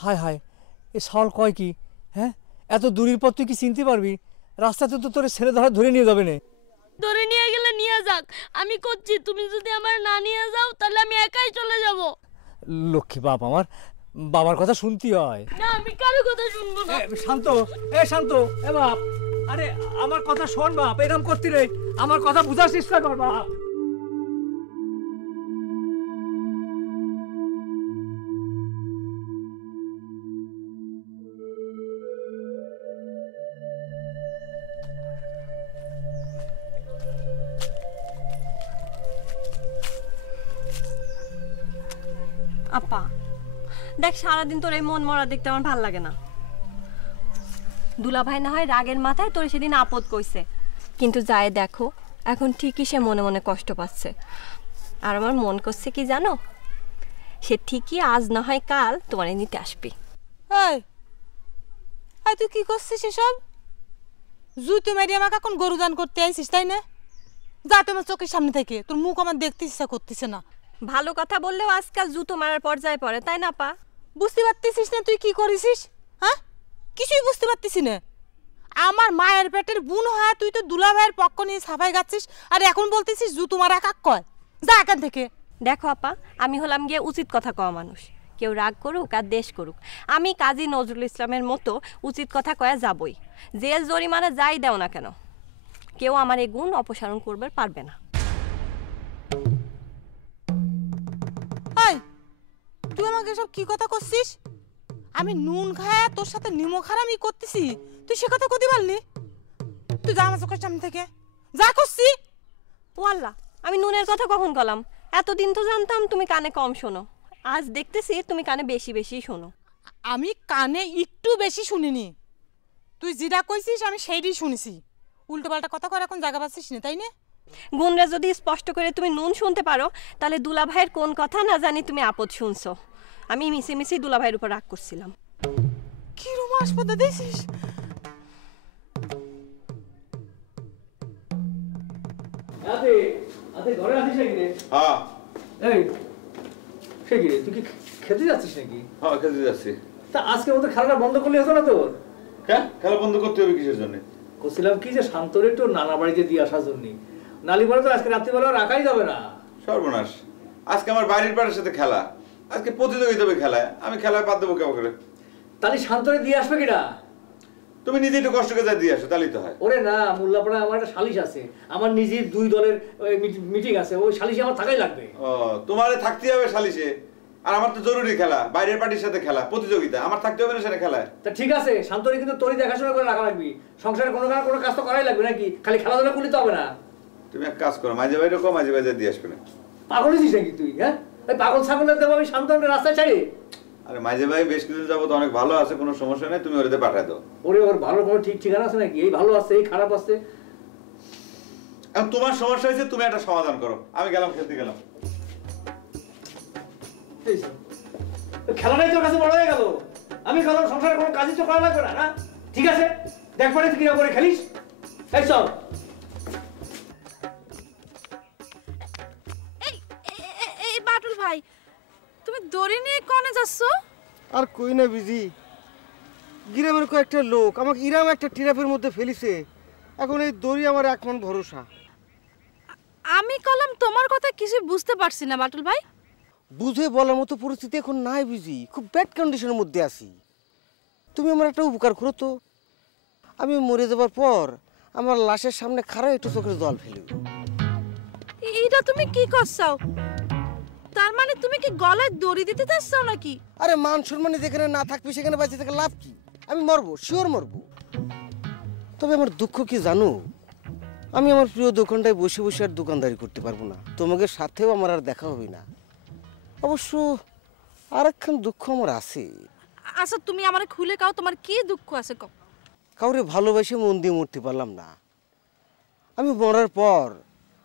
হায় হায়, এ সাল কয় কি? হ্যাঁ, এত দূরের পর তুই কি চিনতে পারবি? রাস্তাতে তো তোর ছেলে ধরে নিয়ে যাবে না। ধরে নিয়ে গেলে নিয়ে যাক, আমি করছি। তুমি যদি আমার না নিয়ে যাও তাহলে আমি একাই চলে যাব। লক্ষ্মী বাপ আমার, বাবার কথা শুনতে হয় না, আমি কারো কথা শুনবো না। শান্ত, শান্ত, এ বাপ, আরে আমার কথা শোন বাপ, এরকম করতে রে, আমার কথা বুঝার চেষ্টা কর বাপ। আপা দেখ, সারাদিন তোর এই মন মরা দেখতে আমার ভাল লাগে না। দুলাভাই না হয় রাগের মাথায় তোর সেদিন আপদ কইছে, কিন্তু যায় দেখো এখন ঠিকই সে মনে মনে কষ্ট পাচ্ছে। আর আমার মন করছে কি জানো, সে ঠিকই আজ না হয় কাল তোমার নিতে আসবে। তুই কি করছিস এসব? জুতো মেরে আমাকে এখন গরু দান করতে আইছিস তাই না? যা তোমার চোখের সামনে থেকে, তোর মুখ আমার দেখতে ইচ্ছা করতেছে না। ভালো কথা বললেও আজকাল জুতো মারার পর্যায়ে পড়ে, তাই না পা? বুঝতে পারতেছিস না তুই কি করেছিস? হ্যাঁ, কিছুই বুঝতে পারতেছি না। আমার মায়ের পেটের বুন হয়, তুই তো দুলা ভাইয়ের পক্ষ নিয়ে সাফাই গাচ্ছিস, আর এখন বলতেছিস জুতো মারা কাক কয়। যা এখান থেকে। দেখো আপা, আমি হলাম গিয়ে উচিত কথা কওয়া মানুষ। কেউ রাগ করুক আর দেশ করুক, আমি কাজী নজরুল ইসলামের মতো উচিত কথা কয়া যাবই। জেল জরিমানা যাই দাও না কেন, কেউ আমার এই গুণ অপসারণ করবার পারবে না। তুই আমাকে সব কি কথা করছিস? আমি নুন খায় তোর সাথে নিমক হারামি করতেছি, তুই সে কথা কতি পারলি? তুই যা আমার চোখের সামনে থেকে, যা করছি। ও আল্লাহ, আমি নুনের কথা কখন কলাম? এতদিন তো জানতাম তুমি কানে কম শোনো, আজ দেখতেছি তুমি কানে বেশি বেশি শোনো। আমি কানে একটু বেশি শুনিনি, তুই যেটা কইছিস আমি সেইটাই শুনেছি। উল্টো পাল্টা কথা কর এখন জায়গা পাচ্ছিস না, তাই না? গুণরা যদি স্পষ্ট করে তুমি নুন শুনতে পারো, তাহলে দুলা ভাইয়ের কোন কথা না জানি তুমি আপদ শুনছো। আমি মিশে মিশি দুলা ভাইয়ের উপর রাগ করছিলাম। কি রকম আসপদা দিছিস? ঘরে আছিস নাকি রে? হ্যাঁ। এই সে কি রে, তুই কি খেতে যাচ্ছিস নাকি? হ্যাঁ, খেতে যাচ্ছি। তা আজকে মতো খেলাটা বন্ধ করলে হতো না তোর? হ্যাঁ, খেলা বন্ধ করতে হবে কিসের জন্য? করছিলাম কি যে শান্তরে একটু নানা বাড়িতে দিয়ে আসার জন্য। নালি বলে তো আজকে রাত্রিবেলা রাখাই যাবে না। সর্বনাশ, আজকে আমার বাড়ির পাড়ের সাথে খেলা, আজকে প্রতিযোগিতা হবে খেলায়, আমি খেলায় বাদ দেবো কেমন করে? তাহলে শান্তরে দিয়ে আসবে কিনা? তুমি নিজে একটু কষ্ট করে দিয়ে আসো, তাহলেই তো হয়। ওরে না, মোল্লাপাড়ায় আমার একটা সালিশ আছে, আমার নিজের 2 দলের মিটিং আছে, ওই সালিশে আমার থাকাই লাগবে। ও, তোমারে থাকতে হবে সালিশে, আর আমার তো জরুরি খেলা, বাইরের পার্টির সাথে খেলা, প্রতিযোগিতা, আমার থাকতে হবে না সেটা খেলায়। তা ঠিক আছে, শান্তরে কিন্তু তোরই দেখাশোনা করে রাখা লাগবে। সংসারে কোনো কাজ তো করাই লাগবে নাকি? খালি খেলাধুলা করলে তো হবে না। তুমি এক কাজ করো, মাঝে বাইরে কম, মাঝে বাইরে দিয়ে আসবে না। পাগল হয়েছিস নাকি তুই? হ্যাঁ, এই পাগল ছাগলের দেবো আমি শান্তনকে রাস্তায় ছাড়ি? আরে মাঝে ভাই বেশ কিছুদিন যাবো তো অনেক ভালো আছে, কোনো সমস্যা নেই, তুমি ওরে পাঠায় দাও। ওরে ওর ভালো কোনো ঠিক ঠিকানা আছে নাকি? এই ভালো আছে, এই খারাপ আছে। এখন তোমার সমস্যা হয়েছে, তুমি একটা সমাধান করো। আমি গেলাম, খেলতে গেলাম। খেলাটাই তোর কাছে বড় হয়ে গেল। আমি গেলাম, সংসারে কোনো কাজই তো করা লাগবে না। না ঠিক আছে, দেখ পরে তুই কিরকম করে খেলিস। এই চল। এই বাটুল ভাই, তুমি দড়ি নিয়ে কোনে যাচ্ছ? আর কই না বিজি, গ্রামের কয়েকটা লোক আমাকে ইরাম একটা ট্রাপের মধ্যে ফেলিছে। এখন এই দড়ি আমার একমন ভরসা। আমি কলম তোমার কথা কিছু বুঝতে পারছি না বাটুল ভাই। বুঝে বলার মতো পরিস্থিতি এখন নাই বিজি, খুব ব্যাড কন্ডিশনের মধ্যে আছি। তুমি আমার একটা উপকার করো তো, আমি মরে যাবার পর আমার লাশের সামনে খাড়া একটু চোখের জল ফেলি। এটা তুমি কি করছো? তার মানে তুমি কি গলায় দড়ি দিতে চাচ্ছো নাকি? আরে মান সম্মানে যেখানে না থাকবি সেখানে বাঁচে থেকে লাভ কি? আমি মরবো, শিওর মরবো। তবে আমার দুঃখ কি জানো, আমি আমার প্রিয় দোকানটায় বসে বসে আর দোকানদারি করতে পারবো না, তোমাদের সাথেও আমার আর দেখা হবে না। অবশ্য আর একখান দুঃখ আমার আছে। আচ্ছা তুমি আমারে খুলে কাও, তোমার কি দুঃখ আছে কও? কাউরে ভালোবেসে মন দিয়ে মরতে পারলাম না। আমি মরার পর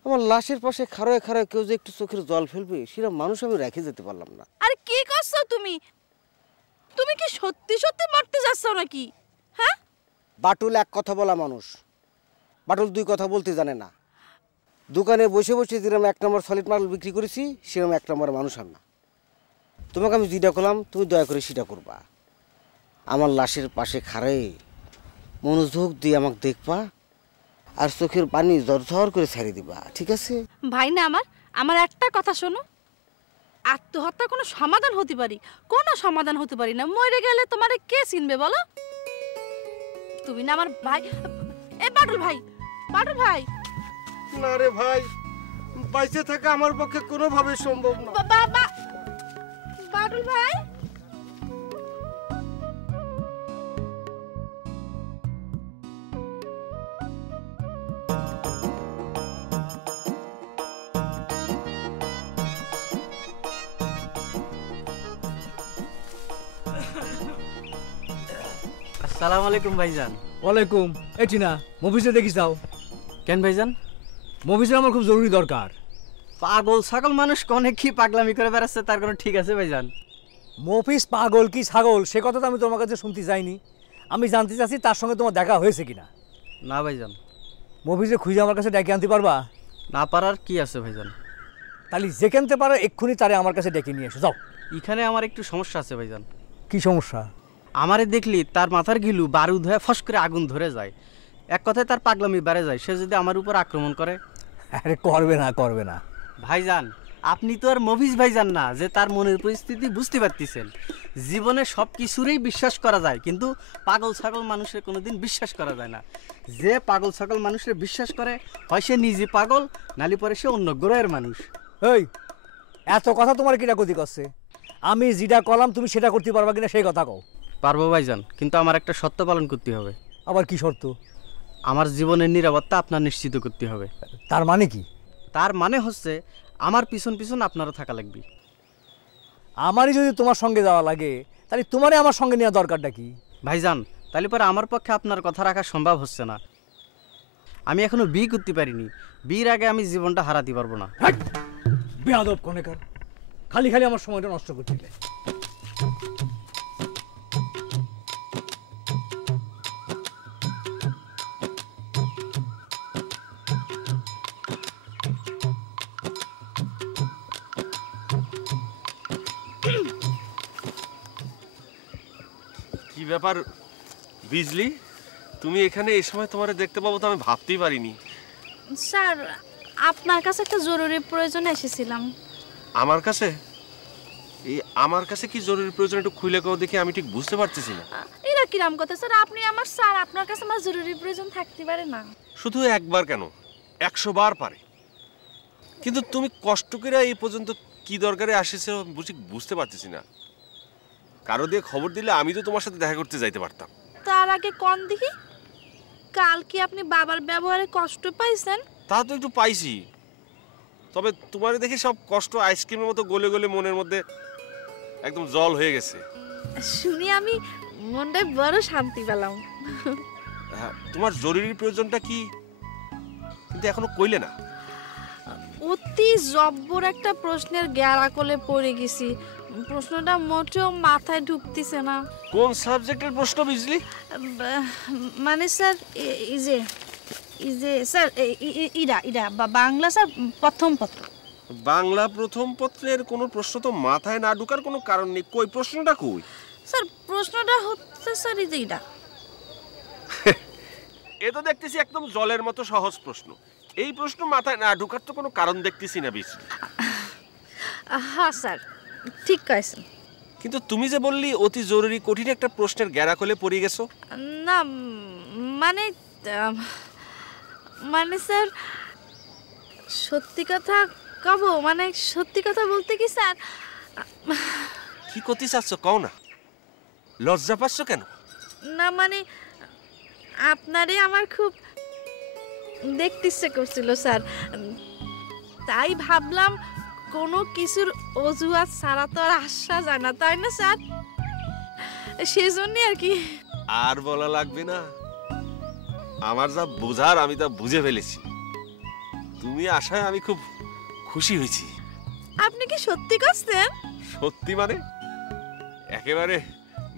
আমার লাশের পাশে খাড়ায় খাড়ায় কেউ যে একটু চোখের জল ফেলবে সেটা মানুষ আমি রেখে যেতে পারলাম না। আরে কি করছো তুমি? তুমি কি সত্যি সত্যি মরতে যাচ্ছো নাকি? হ্যাঁ, বাটুল এক কথা বলা মানুষ, বাটুল 2 কথা বলতে জানে না। দোকানে বসে বসে যেরকম 1 নম্বর সলিড মাল বিক্রি করেছি সেরকম 1 নম্বর মানুষ আর না। তোমাকে আমি যেটা করলাম তুমি দয়া করে সেটা করবা। আমার লাশের পাশে খাড়ায় মনোযোগ দিয়ে আমাকে দেখবা আর চোখের পানি ঝরঝর করে ছেড়ে দিবা, ঠিক আছে? ভাই না আমার একটা কথা শোনো, আত্মহত্যা কোনো সমাধান হতে পারি? কোনো সমাধান হতে পারি না। মরে গেলে তোমারে কে চিনবে বলো? তুমি না আমার ভাই। এ বাটুল ভাই, বাটুল ভাই। না রে ভাই, বাইচে থাকা আমার পক্ষে কোনোভাবে সম্ভব না। বাবা, বাটুল ভাই। আসসালামু আলাইকুম ভাইজান। ওয়ালাইকুম। এটি না মুভিতে দেখিস যাও। কেন ভাইজান? মফিজের আমার খুব জরুরি দরকার। পাগল ছাগল মানুষ কনে কি পাগলামি করে বেড়াচ্ছে তার কোনো ঠিক আছে ভাইজান? মফিজ পাগল কি ছাগল সে কথা তো আমি তোমার কাছে শুনতে যাইনি। আমি জানতে চাচ্ছি তার সঙ্গে তোমার দেখা হয়েছে কিনা। না ভাইজান। মফিজে খুঁজে আমার কাছে ডেকে আনতে পারবা? না পারার কি আছে ভাইজান? তাহলে যেখানতে পারো এক্ষুনি তারে আমার কাছে ডেকে নিয়ে এসো যাও। এখানে আমার একটু সমস্যা আছে ভাইজান। কি সমস্যা? আমারে দেখলি তার মাথার গিলু বারুদ হয়ে ফস করে আগুন ধরে যায়। এক কথায় তার পাগলামি বেড়ে যায়। সে যদি আমার উপর আক্রমণ করে? আরে করবে না করবে না ভাইজান, আপনি তো আর মফিজ ভাইজান না যে তার মনের পরিস্থিতি বুঝতে পারতেছেন। জীবনে সব কিছুরই বিশ্বাস করা যায়, কিন্তু পাগল ছাগল মানুষের কোনোদিন বিশ্বাস করা যায় না। যে পাগল ছাগল মানুষের বিশ্বাস করে হয় সে নিজে পাগল, নালি পরে সে অন্য গ্রহের মানুষ। এই এত কথা তোমার কিটা গতি করছে? আমি যেটা করলাম তুমি সেটা করতে পারবা কিনা সেই কথা কও। পারবো ভাইজান, কিন্তু আমার একটা শর্ত পালন করতে হবে। আবার কি শর্ত? আমার জীবনের নিরাপত্তা আপনার নিশ্চিত করতে হবে। তার মানে কি? তার মানে হচ্ছে আমার পিছন পিছন আপনারও থাকা লাগবে। আমারই যদি তোমার সঙ্গে যাওয়া লাগে তাহলে তোমারই আমার সঙ্গে নেওয়া দরকারটা কি? ভাইজান, তাহলে পরে আমার পক্ষে আপনার কথা রাখা সম্ভব হচ্ছে না। আমি এখনো বিয়ে করতে পারিনি। বিয়ের আগে আমি জীবনটা হারাতে পারবো না। বেয়াদব কোনেকার, খালি খালি আমার সময়টা নষ্ট করছিলে। কি ব্যাপার বিজলি, তুমি এখানে এই সময় তোমারে দেখতে পাবো তো আমি ভাবতেই পারিনি। স্যার, আপনার কাছে একটা জরুরি প্রয়োজনে এসেছিলাম। আমার কাছে? এই আমার কাছে কি জরুরি প্রয়োজন একটু খুলে কও দেখি, আমি ঠিক বুঝতে পারতেছি না। এরা কিরাম কথা স্যার? আপনি আমার স্যার, আপনার কাছে আমার জরুরি প্রয়োজন থাকতে পারে না? শুধু একবার কেন, 100 বার পারে। কিন্তু তুমি কষ্ট করে এই পর্যন্ত কি দরকারে আসেছো বুঝতে পারতেছি না। কারো দিয়ে খবর দিলে আমি তো তোমার সাথে দেখা করতে যাইতে পারতাম। তার আগে কোন দেখি, কাল কি আপনি বাবার ব্যবহারে কষ্ট পাইছেন? তা তো একটু পাইছি, তবে তোমারে দেখি সব কষ্ট আইসক্রিমের মতো গলে গলে মনের মধ্যে একদম জল হয়ে গেছে। শুনি আমি মনটায় বড় শান্তি পেলাম। হ্যাঁ, তোমার জরুরি প্রয়োজনটা কি কিন্তু এখনো কইলে না? অতি জব্বর একটা প্রশ্নের গ্যারা কোলে পড়ে গেছি। প্রশ্নটা মোটেও মাথায় ঢুকতেছে না। কোন সাবজেক্টের প্রশ্ন বিজলি? মানে স্যার এই যে স্যার ইরা বাংলা স্যার প্রথম পত্র। বাংলা প্রথম পত্রের কোনো প্রশ্ন তো মাথায় না ঢোকার কোনো কারণ নেই। কই প্রশ্নটা কই? স্যার প্রশ্নটা হচ্ছে স্যার এই যে ইরা। এ তো দেখতেছি একদম জলের মতো সহজ প্রশ্ন। এই প্রশ্ন মাথায় না ঢোকার তো কোনো কারণ দেখতেছি না বিজলি। হ্যাঁ স্যার, ঠিক কইছেন। কিন্তু তুমি যে বললি অতি জরুরি কঠিন একটা প্রশ্নের গ্যারা কোলে পড়ে গেছো। না মানে স্যার সত্যি কথা কব, মানে সত্যি কথা বলতে কি স্যার। কি করতে চাচ্ছ কও না, লজ্জা পাচ্ছ কেন? না মানে আপনারে আমার খুব দেখতে ইচ্ছে করছিল স্যার, তাই ভাবলাম কোনো কিছুর অজুহাত ছাড়া তো আর আসা যায় না, তাই না স্যার? সেজন্যই আর কি। আর বলা লাগবে না, আমার যা বোঝার আমি তা বুঝে ফেলেছি। তুমি আসায় আমি খুব খুশি হয়েছি। আপনি কি সত্যি করছেন? সত্যি মানে একেবারে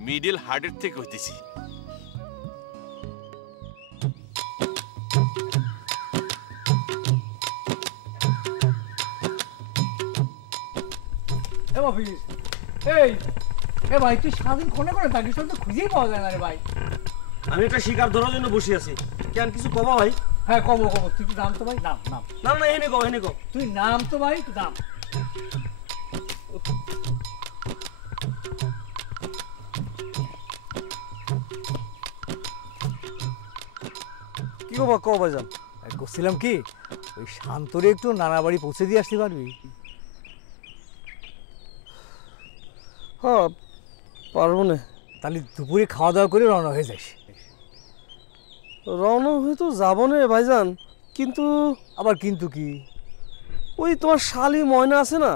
মিডল হার্টের থেকে হইতেছি। এই ভাই তুই সারাদিন কোনে করে থাকিস, তো খুঁজেই পাওয়া যায় না রে ভাই। আমি একটা শিকার ধরার জন্য বসে আছি। কেন কিছু কবা ভাই? হ্যাঁ কব তুই কি নাম তো ভাই? নাম না না, এনে কো তুই নাম তো ভাই, নাম। কি গো কো ভাইজান? করছিলাম কি ওই শান্তরে একটু নানা বাড়ি পৌঁছে দিয়ে আসতে পারবি? হ্যাঁ পারবো না। তাহলে দুপুরে খাওয়া দাওয়া করে রওনা হয়ে যাস। রওনা হয়ে তো যাবো না ভাইজান, কিন্তু আবার কিন্তু কি? ওই তোমার শালি ময়না আছে না,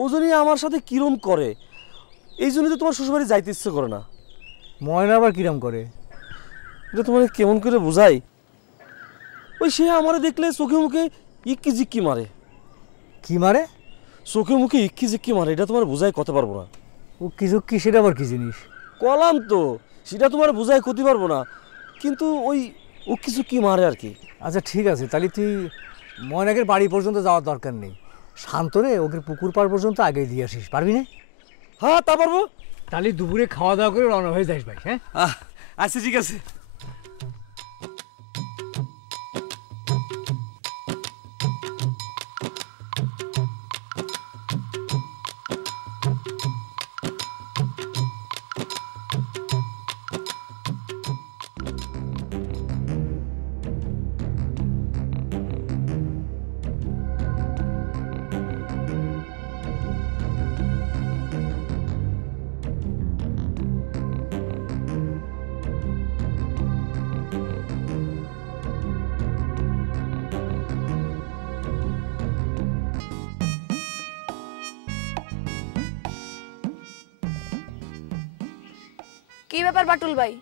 ও জন্যই আমার সাথে কিরম করে, এই জন্যই তো তোমার শ্বশুরবাড়ি যাইতে ইচ্ছে করে না। ময়না আবার কিরম করে? এটা তোমার কেমন করে বোঝাই? ওই সে আমারে দেখলে চোখে মুখে ইক্কি জিক্কি মারে। কি মারে? চোখে মুখে ইক্কি জিক্কি মারে, এটা তোমার বুঝাই করতে পারবো না। উক্কি ঝুক্কি সেটা আবার কি জিনিস? কলাম তো, সেটা তোমার বুঝাই করতে পারবো না, কিন্তু ওই উক্কি ঝুক্কি মারে আর কি। আচ্ছা ঠিক আছে, তাহলে তুই ময়নাকের বাড়ি পর্যন্ত যাওয়ার দরকার নেই, শান্তরে ওকে পুকুর পাড় পর্যন্ত আগে দিয়ে আসিস, পারবি না? হ্যাঁ তা পারবো। তাহলে দুপুরে খাওয়া দাওয়া করে রওনা হয়ে যাস ভাই। হ্যাঁ আচ্ছা ঠিক আছে। কি ব্যাপার বাটুল ভাই,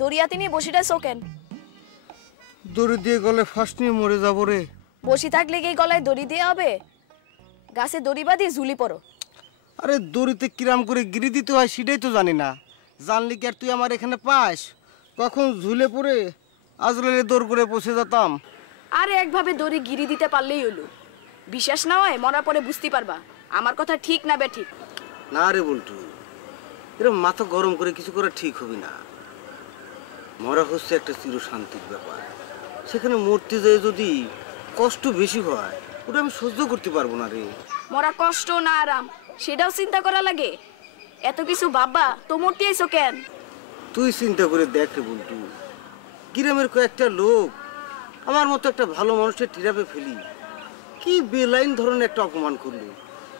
দড়িয়াতে নিয়ে বসিটা শোকেন? দড়ি দিয়ে গলে ফাঁস নিয়ে মরে যাবো রে। বসি থাকলে কি গলায় দড়ি দিয়ে হবে? গাছে দড়ি বাঁধিয়ে ঝুলি পড়ো। আরে দড়িতে কিরাম করে গিরি দিতে হয় সেটাই তো জানি না। জানলি কি আর তুই আমার এখানে পাস? কখন ঝুলে পড়ে আজরাইলে দৌড় করে পৌঁছে যেতাম। আরে একভাবে দড়ি গিরি দিতে পারলেই হলো। বিশ্বাস না হয় মরার পরে বুঝতে পারবা আমার কথা ঠিক না বে ঠিক। না রে বল্টু, এরকম মাথা গরম করে কিছু করা ঠিক হবে না। মরা হচ্ছে একটা চির শান্তির ব্যাপার, সেখানে মরতে যেয়ে যদি কষ্ট বেশি হয় ওটা আমি সহ্য করতে পারবো না রে। মরা কষ্ট না আরাম সেটাও চিন্তা করা লাগে। এত কিছু বাবা তো মরতে আইছো কেন? তুই চিন্তা করে দেখ রে বল্টু, গ্রামের কয়েকটা লোক আমার মতো একটা ভালো মানুষের টিরাপে ফেলি কি বেলাইন ধরনের একটা অপমান করলো,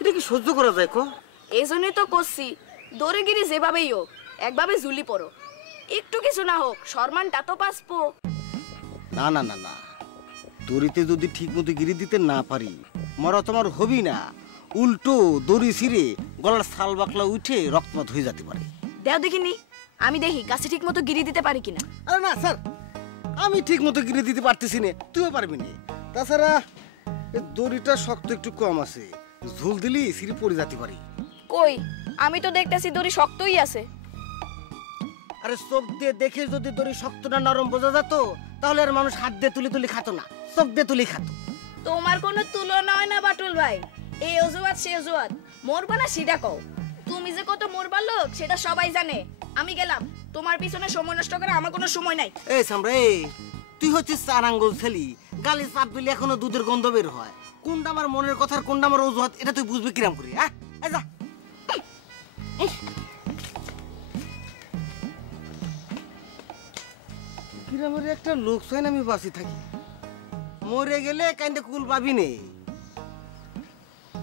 এটা কি সহ্য করা যায় ক? এই জন্যই তো করছি দড়ি গিরি যেভাবেই হোক একভাবে ঝুলি পড়ো, একটু কিছু না হোক সম্মানটা তো পাসপো। না না না না, দড়িতে যদি ঠিক মতো গিরি দিতে না পারি মরা তোমার হবি না, উল্টো দড়ি ছিঁড়ে গলার ছাল বাকলা উঠে রক্তপাত হয়ে যেতে পারে। দেও দেখিনি, আমি দেখি গাছে ঠিক মতো গিরি দিতে পারি কিনা। আরে না স্যার, আমি ঠিক মতো গিরে দিতে পারতেছি না, তুইও পারবি না। তাছাড়া দড়িটা শক্ত একটু কম আছে, ঝুল দিলি সিঁড়ি পড়ে যেতে পারি। কই আমি তো দেখতেছি দড়ি শক্তই আছে। আরে চোখ দিয়ে দেখে যদি দড়ি শক্ত না নরম বোঝা যেত তাহলে আর মানুষ হাত দিয়ে তুলি তুলি খাতো না, চোখ দিয়ে তুলি খাতো। তোমার কোনো তুলনা হয় না বাটুল ভাই, এই অজুহাত সে অজুহাত, মরবা না সেটা কও। তুমি যে কত মরবার লোক সেটা সবাই জানে। আমি গেলাম, তোমার পিছনে সময় নষ্ট করে আমার কোনো সময় নাই। এই সামরা, এই তুই হচ্ছিস চার আঙ্গুল ছেলি, গালে চাপ দিলে এখনো দুধের গন্ধ বের হয়। কোনটা আমার মনের কথা আর কোনটা আমার অজুহাত এটা তুই বুঝবি কিরাম করি? হ্যাঁ যা। গ্রামের একটা লোক চাই না আমি বাঁচি থাকি, মরে গেলে কাইন্দে কুল পাবি নে।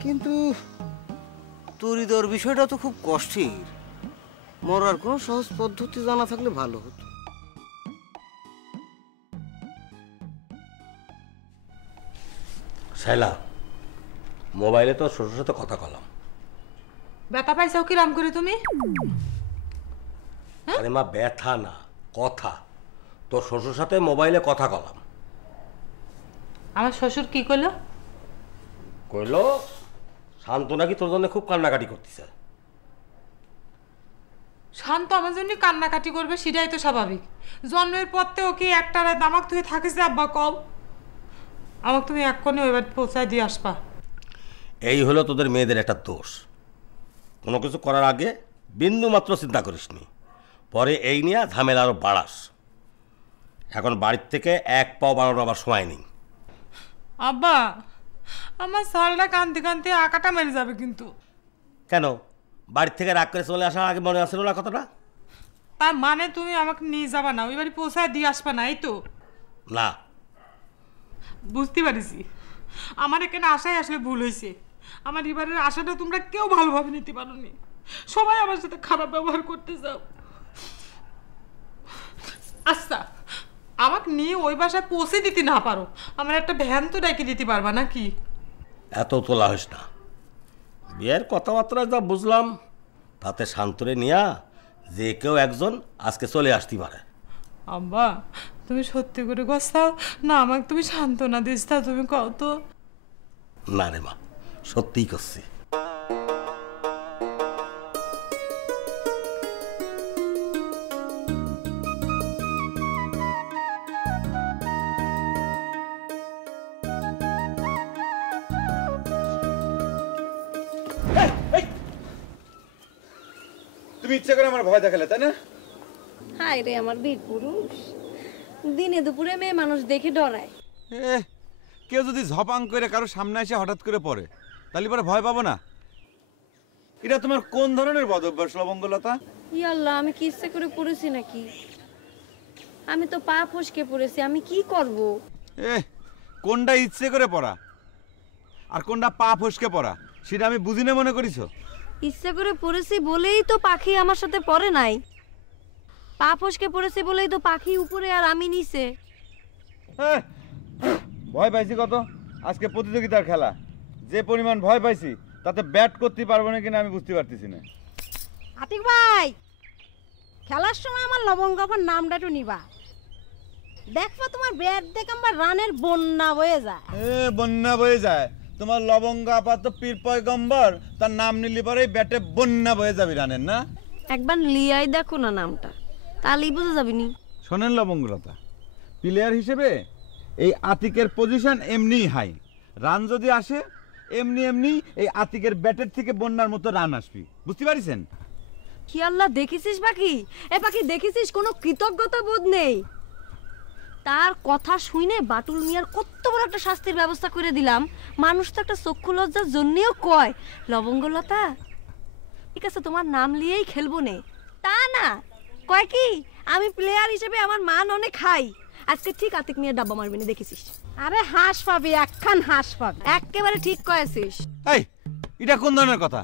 কিন্তু তোরই দেওয়ার বিষয়টা তো খুব কষ্টের, মরার কোনো সহজ পদ্ধতি জানা থাকলে ভালো হতো। শাইলা, মোবাইলে তো শ্বশুর সাথে কথা কলাম। ব্যথা পাইছাও কি রাম করে তুমি? আরে মা, ব্যথা না কথা। তোর শ্বশুর সাথে মোবাইলে কথা কলাম। আমার শ্বশুর কি কইলো? কইলো শান্ত নাকি তোর জন্য খুব কান্নাকাটি করতেছে। শান্ত আমার জন্য কান্নাকাটি করবে সেটাই তো স্বাভাবিক। জন্মের পর থেকে কি একটা রাত আমাকে তুই থাকিস আব্বা কম? আমাকে তুমি এক্ষুনি ওই বাড়ি পৌঁছায় দিয়ে আসবা। এই হলো তোদের মেয়েদের একটা দোষ, কোনো কিছু করার আগে বিন্দু মাত্র চিন্তা করিসনি, পরে এই নিয়ে ঝামেলা আরও বাড়াস। এখন বাড়ির থেকে এক পাও বাড়ানোর আবার সময় নেই। আব্বা, আমার সালটা কানতে কানতে আকাটা মেরে যাবে কিন্তু। কেন বাড়ির থেকে রাগ করে চলে আসার আগে মনে আসলো না কথাটা? তার মানে তুমি আমাকে নিয়ে যাবা না, ওই বাড়ি পৌঁছায় দিয়ে আসবা না, এই তো? না, বুঝতে পারিছি আমার এখানে আশায় আসলে ভুল হয়েছে। আমার এবারের আশাটা তোমরা কেউ ভালোভাবে নিতে পারোনি, সবাই আমার সাথে খারাপ ব্যবহার করতে যাও। আচ্ছা, আমাকে নিয়ে ওই বাসায় পৌঁছে দিতে না পারো, আমার একটা ভ্যান তো ডেকে দিতে পারবা নাকি? এত তোলা হইস না। বিয়ের কথাবার্তা যা বুঝলাম তাতে শান্তরে নিয়া যে কেউ একজন আজকে চলে আসতে পারে। আব্বা, তুমি সত্যি করে কসাও না আমাকে তুমি সান্ত্বনা দিস তা তুমি কও তো। না রে মা, সত্যিই করছি। তুমি ইচ্ছা করে আমার ভয় দেখালে, তাই না? হায় রে আমার বীর পুরুষ, দিনে দুপুরে মেয়ে মানুষ দেখে ডরায়। কেউ যদি ঝপাং করে কারো সামনে এসে হঠাৎ করে পড়ে তাহলে পরে ভয় পাবো না? এটা তোমার কোন ধরনের বদ অভ্যাস লবঙ্গলতা? ইয়াল্লাহ, আমি কি ইচ্ছে করে পড়েছি নাকি? আমি তো পা ফসকে পড়েছি, আমি কি করব? কোনটা ইচ্ছে করে পড়া আর কোনটা পা ফসকে পড়া সেটা আমি বুঝি না মনে করিছো? ইচ্ছে করে পড়েছি বলেই তো পাখি আমার সাথে পড়ে নাই। পা ফসকে পড়েছি বলেই তো পাখি উপরে আর আমি নিচে। ভয় পাইছি কত? আজকে প্রতিযোগিতার খেলা, যে পরিমাণ ভয় পাইছি তাতে ব্যাট করতে পারবো না কিনা আমি বুঝতে পারতেছি না। আতিক ভাই, খেলার সময় আমার লবঙ্গাপার নামটা একটু নিবা। দেখবা তোমার ব্যাট দেখে আমার রানের বন্যা বয়ে যায়। বন্যা বয়ে যায়? তোমার লবঙ্গা আপা তো পীর পয়গম্বর, তার নাম নিলি পরে ব্যাটে বন্যা বয়ে যাবি রানের না? একবার লিয়াই দেখো না নামটা, তাহলেই বুঝে যাবিনি। শোনেন লবঙ্গলতা, প্লেয়ার হিসেবে এই আতিকের পজিশন এমনিই হাই। রান যদি আসে এমনি এমনি এই আতিকের ব্যাটের থেকে বন্যার মতো রান আসবি, বুঝতে পারিছেন? কি আল্লাহ, দেখেছিস পাখি? এ পাখি দেখেছিস, কোনো কৃতজ্ঞতা বোধ নেই। তার কথা শুনে বাটুল মিয়ার কত বড় একটা শাস্তির ব্যবস্থা করে দিলাম। মানুষ তো একটা চক্ষু লজ্জার জন্যও কয় লবঙ্গলতা ঠিক আছে তোমার নাম নিয়েই খেলবো নে, তা না কয় কি আমি প্লেয়ার হিসেবে আমার মান অনেক খাই। আজকে ঠিক আতিক মিয়ার ডাব্বা মারবি না, দেখেছিস? আরে হাঁস পাবি, একখান হাঁস পাবি। একেবারে ঠিক কয়েছিস। এই এটা কোন ধরনের কথা?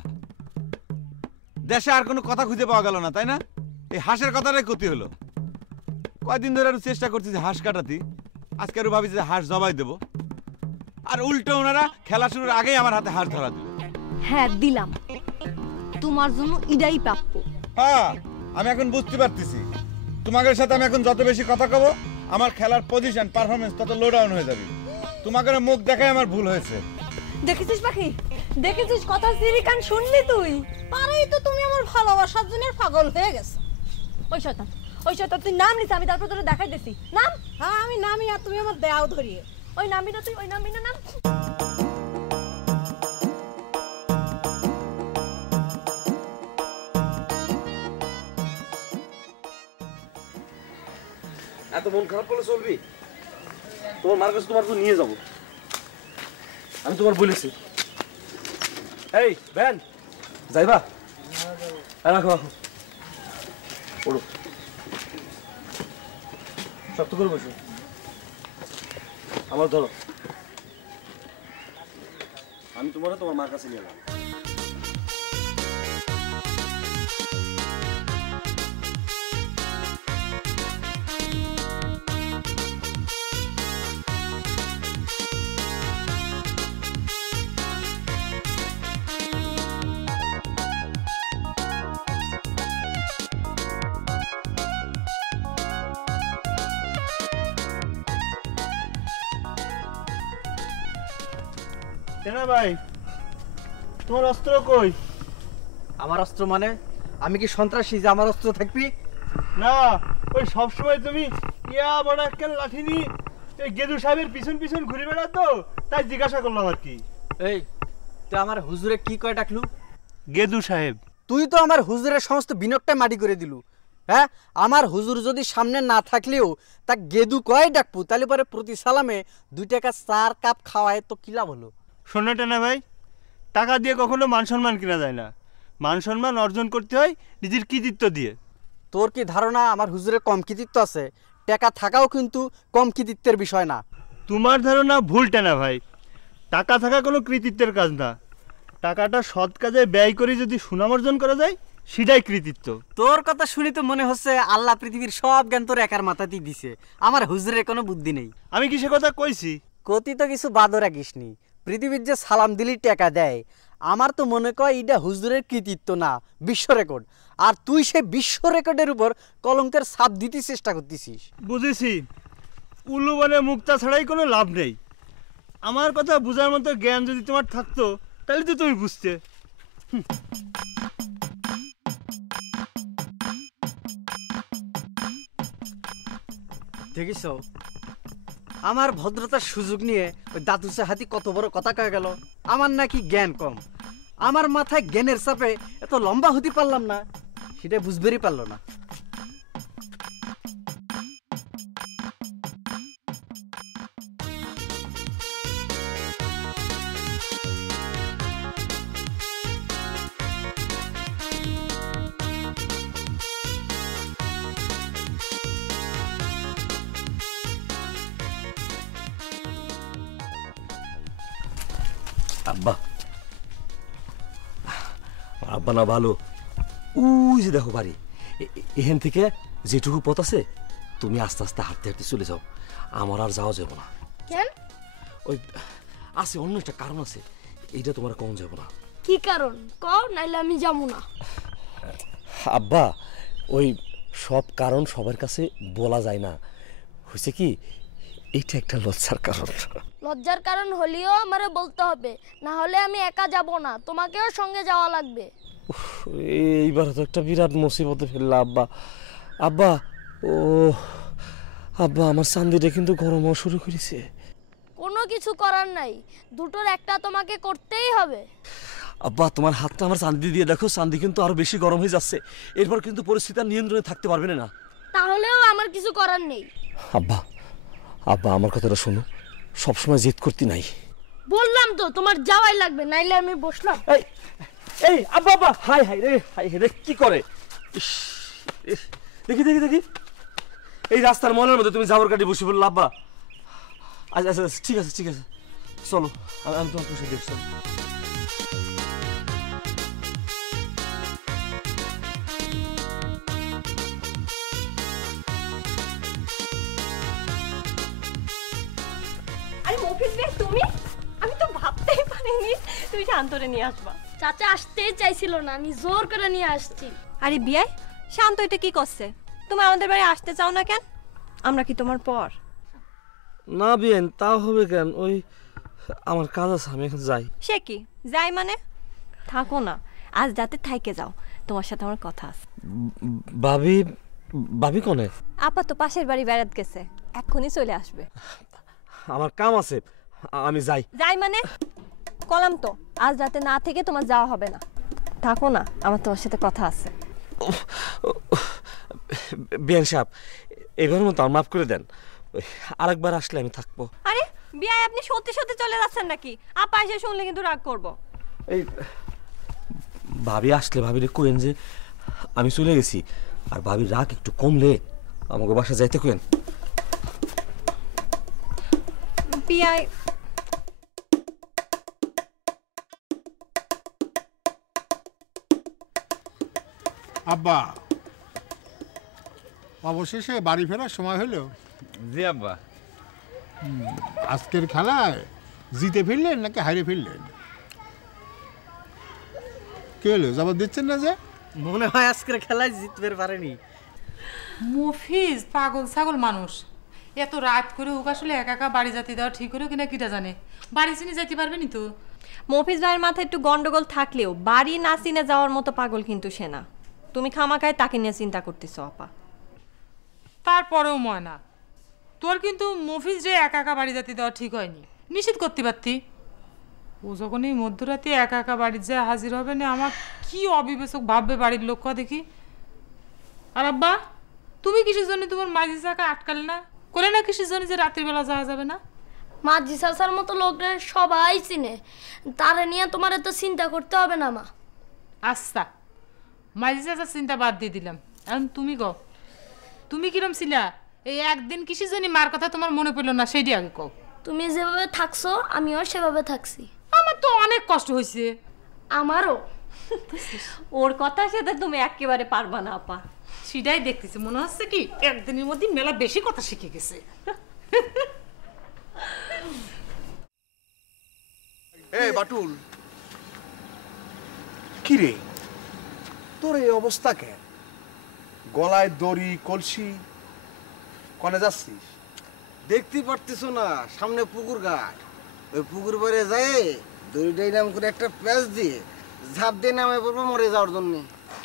দেশে আর কোনো কথা খুঁজে পাওয়া গেল না, তাই না? এই হাঁসের কথাটাই ক্ষতি হলো। কয়দিন ধরে আরো চেষ্টা করছি যে হাঁস কাটাতি, আজকে আরো ভাবি যে হাঁস জবাই দেবো, আর উল্টো ওনারা খেলা শুরুর আগেই আমার হাতে হাঁস ধরা দিল। হ্যাঁ দিলাম, তোমার জন্য ইডাই প্রাপ্য। হ্যাঁ আমি এখন বুঝতে পারতেছি, তোমাদের সাথে আমি এখন যত বেশি কথা কব আমার খেলার পজিশন পারফরমেন্স তত লো ডাউন হয়ে যাবে। তোমাদের মুখ দেখায় আমার ভুল হয়েছে। দেখেছিস পাখি, দেখেছিস? কথা সিরি কান শুনলি তুই? পারেই তো তুমি আমার ভালোবাসার জন্য পাগল হয়ে গেছো। ওই শয়তান, ওই শয়তান, তুই নাম নিস, আমি তারপর তোরে দেখাই দিছি। নাম? হ্যাঁ আমি নামি, আর তুমি আমার দেয়াও ধরিয়ে। ওই নামবি না তুই, ওই নামবি না। নাম। এত মন খারাপ করলে চলবি? তোমার মার কাছে তোমার তো নিয়ে যাবো, আমি তোমার বলেছি। এই ভ্যান যাইবা? রাখো রাখো, ওড়ো, শক্ত করে বসো, আমার ধরো, আমি তোমার মার কাছে নিয়ে এলাম। ভাই তোমার অস্ত্র কই? আমার অস্ত্র মানে? আমি কি সন্ত্রাসী যে আমার অস্ত্র থাকবি? না, ওই সবসময় তুমি ইয়া বড় একটা লাঠি নিয়ে এই গেদু সাহেবের পিছন পিছন ঘুরে বেড়াতো, তাই জিজ্ঞাসা করলাম আর কি। এই তুই আমার হুজুরে কি কয় ডাকলু? গেদু সাহেব। তুই তো আমার হুজুরের সমস্ত বিনকটা মাটি করে দিলু। হ্যাঁ, আমার হুজুর যদি সামনে না থাকলেও তা গেদু কয় ডাকবো, তাহলে পরে প্রতি সালামে 2 টাকা 4 কাপ খাওয়ায় তো কি লাভ হলো? শোনাটা না ভাই, টাকা দিয়ে কখনো মান সম্মান কিনা যায় না, মান সম্মান অর্জন করতে হয় নিজের কৃতিত্ব দিয়ে। তোর কি ধারণা আমার হুজুরের কম কৃতিত্ব আছে? টাকা থাকাও কিন্তু কম কৃতিত্বের বিষয় না। তোমার ধারণা ভুলটা না ভাই, টাকা থাকা কোনো কৃতিত্বের কাজ না, টাকাটা সৎ কাজে ব্যয় করে যদি সুনাম অর্জন করা যায় সেটাই কৃতিত্ব। তোর কথা শুনি তো মনে হচ্ছে আল্লাহ পৃথিবীর সব জ্ঞান তোর একার মাথাতেই দিছে, আমার হুজুরের কোনো বুদ্ধি নেই। আমি কি সে কথা কইছি? কতি তো কিছু বাদও রাখিসনি। পৃথিবীর যে সালাম দিলি টাকা দেয়, আমার তো মনে কয় এটা হুজুরের কৃতিত্ব না, বিশ্ব রেকর্ড। আর তুই সে বিশ্ব রেকর্ডের উপর কলঙ্কের ছাপ দিতে চেষ্টা করতেছিস। বুঝেছি, উল্লু বনে মুক্তা ছাড়াই কোনো লাভ নেই। আমার কথা বোঝার মতো জ্ঞান যদি তোমার থাকতো তাহলে তো তুমি বুঝতে। দেখিস আমার ভদ্রতার সুযোগ নিয়ে ওই দাদুসে হাতি কত বড় কথা কয়ে গেল। আমার নাকি জ্ঞান কম, আমার মাথায় জ্ঞানের চাপে এত লম্বা হতে পারলাম না, সেটা বুঝবেরই পারলো না। আব্বা আব্বা না ভালো, ওই যে দেখো বাড়ি, এখান থেকে যেটুকু পথ আছে তুমি আস্তে আস্তে হাঁটতে হাঁটতে চলে যাও, আমার আর যাওয়া যাবো না। কেন? ওই আছে অন্য একটা কারণ আছে, এইটা তোমার কম যাবো না। কি কারণ কও, নাইলে আমি যাবো না। আব্বা ওই সব কারণ সবার কাছে বলা যায় না, হয়েছে কি এইটা একটা লজ্জার কারণ। লজ্জার কারণ হলেও আমারে বলতে হবে, না হলে আমি একা যাব না, তোমাকেও সঙ্গে যাওয়া লাগবে। এইবার তো একটা বিরাট মুসিবতে ফেললা আব্বা। আব্বা ও আব্বা আমার চান্দিটা কিন্তু গরম হওয়া শুরু করেছে। কোনো কিছু করার নাই, দুটোর একটা তোমাকে করতেই হবে। আব্বা তোমার হাতটা আমার চান্দি দিয়ে দেখো, চান্দি কিন্তু আরো বেশি গরম হয়ে যাচ্ছে, এরপর কিন্তু পরিস্থিতি আর নিয়ন্ত্রণে থাকতে পারবে না। তাহলেও আমার কিছু করার নেই। আব্বা আব্বা আমার কথাটা শোনো, সবসময় জেদ করতে নাই। বললাম তো তোমার যাওয়াই লাগবে, নাইলে আমি বসলাম। এই আব্বা আব্বা হাই হাই রে, হাই রে কি করে, দেখি দেখি দেখি এই রাস্তার মনের মধ্যে তুমি জাবর কাটি বসে পড়লো আব্বা। আচ্ছা আচ্ছা ঠিক আছে ঠিক আছে, চলো আমি তোমার পুষে দেখছি। আরে মফিজ ভাই তুমি, আমি তো ভাবতেই পারিনি তুমি শান্তরে নিয়ে আসবা। চাচা আসতেই চাইছিল না, আমি জোর করে নিয়ে আসছি। আরে বিয়াই, শান্ত এটা কি করছে? তুমি আমাদের বাড়ি আসতে চাও না কেন? আমরা কি তোমার পর? না বিয়েন তা হবে কেন, ওই আমার কাজ আছে, আমি এখন যাই। সে কি যাই মানে? থাকো না, আজ রাতে থাইকে যাও, তোমার সাথে আমার কথা আছে। ভাবি ভাবি কোনে? আপা তো পাশের বাড়ি বেড়াত গেছে, এক্ষুনি চলে আসবে। আমার কাম আছে, আমি যাই। যাই মানে? কলাম তো আজ রাতে না থেকে তোমার যাওয়া হবে না, থাকো না, আমার তোমার সাথে কথা আছে। বিয়ান সাহেব এবার মতো মাফ করে দেন, আরেকবার আসলে আমি থাকবো। আরে বিয়াই আপনি সত্যি সত্যি চলে যাচ্ছেন নাকি? আপা এসে শুনলে কিন্তু রাগ করবো। এই ভাবি আসলে ভাবিরে কইেন যে আমি চলে গেছি, আর ভাবির রাগ একটু কমলে আমাকে বাসা যাইতে কইেন। বিয়াই আব্বা অবশেষে বাড়ি ফেরার সময় হলো। জি আব্বা। আজকের খেলায় জিতে ফিরলেন নাকি হারিয়ে ফিরলেন? কে হলো, জবাব দিচ্ছেন না যে? মনে হয় আজকের খেলায় জিততে পারেনি। মফিজ পাগল ছাগল মানুষ, এত রাত করে ওক আসলে একা একা বাড়ি যেতে দেওয়া ঠিক করে কিনা কিটা জানে, বাড়ি চিনে যেতে পারবে নি তো। মফিজ ভাইয়ের মাথায় একটু গন্ডগোল থাকলেও বাড়ি না চিনে যাওয়ার মতো পাগল কিন্তু সে না। তুমি খামাখায় তাকে নিয়ে চিন্তা করতেছো আপা। তারপরেও ময়না, তোর কিন্তু মফিজ রে একা একা বাড়ি যেতে দেওয়া ঠিক হয়নি, নিষেধ করতে পারতি। ও যখন এই মধ্যরাতে একা একা বাড়ির যায় হাজির হবে না, আমার কি অবিবেচক ভাববে বাড়ির লোক দেখি। আর আব্বা তুমি কিসের জন্য তোমার মাঝি চাকা আটকালে না, করে না কিসের জন্য যে রাত্রির বেলা যাওয়া যাবে না? মাঝি চাচার মতো লোকরা সবাই চিনে, তারা নিয়ে তোমার এত চিন্তা করতে হবে না মা। আচ্ছা মাঝি চাচার চিন্তা বাদ দিয়ে দিলাম, এখন তুমি কও তুমি কিরম ছিলা? এই একদিন কিসের জন্য মার কথা তোমার মনে পড়লো না সেইটি আগে কও। তুমি যেভাবে থাকছো আমিও সেভাবে থাকছি। আমার তো অনেক কষ্ট হয়েছে। আমারও। ওর কথার সাথে তুমি একেবারে পারবা না আপা। সেটাই দেখতেছি, মনে হচ্ছে কি একদিনের মধ্যে মেলা বেশি কথা শিখে গেছে। এই বাটুল, কি রে তোর এই অবস্থা কেন? গলায় দড়ি কলসি, কনে যাচ্ছিস? দেখতেই পারতেছো না সামনে পুকুর ঘাট, ওই পুকুর পাড়ে যায় দড়িটাই নাম করে একটা প্যাচ দিয়ে ঝাঁপ দিয়ে নামে পড়বো মরে যাওয়ার জন্য।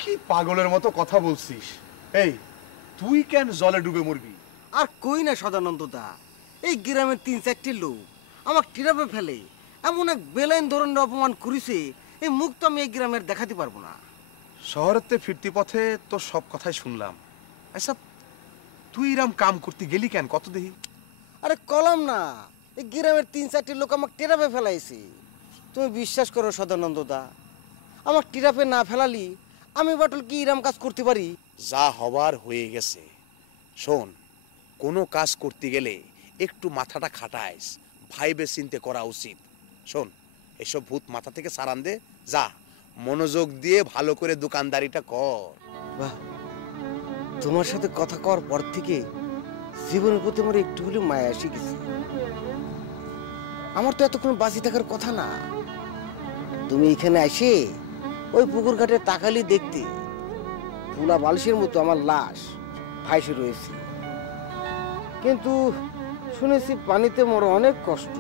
কি পাগলের মতো কথা বলছিস? এই তুই কেন জলে ডুবে মরবি? আর কই না সদানন্দ দা, এই গ্রামের ৩-৪টি লোক আমাকে টিরাপে ফেলে এমন এক বেলাইন ধরনের অপমান করেছে, এই মুখ তো আমি এই গ্রামের দেখাতে পারবো না। শহরেতে ফিরতি পথে তোর সব কথাই শুনলাম। আচ্ছা তুই এরম কাম করতে গেলি কেন, কত দেখি? আরে কলম না, এই গ্রামের ৩-৪টি লোক আমাকে টিরাপে ফেলাইছে। তুমি বিশ্বাস করো সদানন্দ দা, আমাকে টিরাপে না ফেলালি আমি বাটুল কি এরম কাজ করতে পারি? যা হবার হয়ে গেছে। শোন, কোনো কাজ করতে গেলে একটু মাথাটা খাটাইস, ভাইবে চিন্তে করা উচিত। শোন, এসব ভূত মাথা থেকে সারান দে, যা মনোযোগ দিয়ে ভালো করে দোকানদারিটা কর। বাহ, তোমার সাথে কথা কওয়ার পর থেকে জীবনের প্রতি আমার একটু হলেও মায়া এসে গেছে। আমার তো এতক্ষণ বাঁচি থাকার কথা না, তুমি এখানে এসে ওই পুকুর ঘাটে তাকালি দেখতে পুলা বালিশের মতো আমার লাশ ভাইসে রয়েছে। কিন্তু শুনেছি পানিতে মরা অনেক কষ্ট,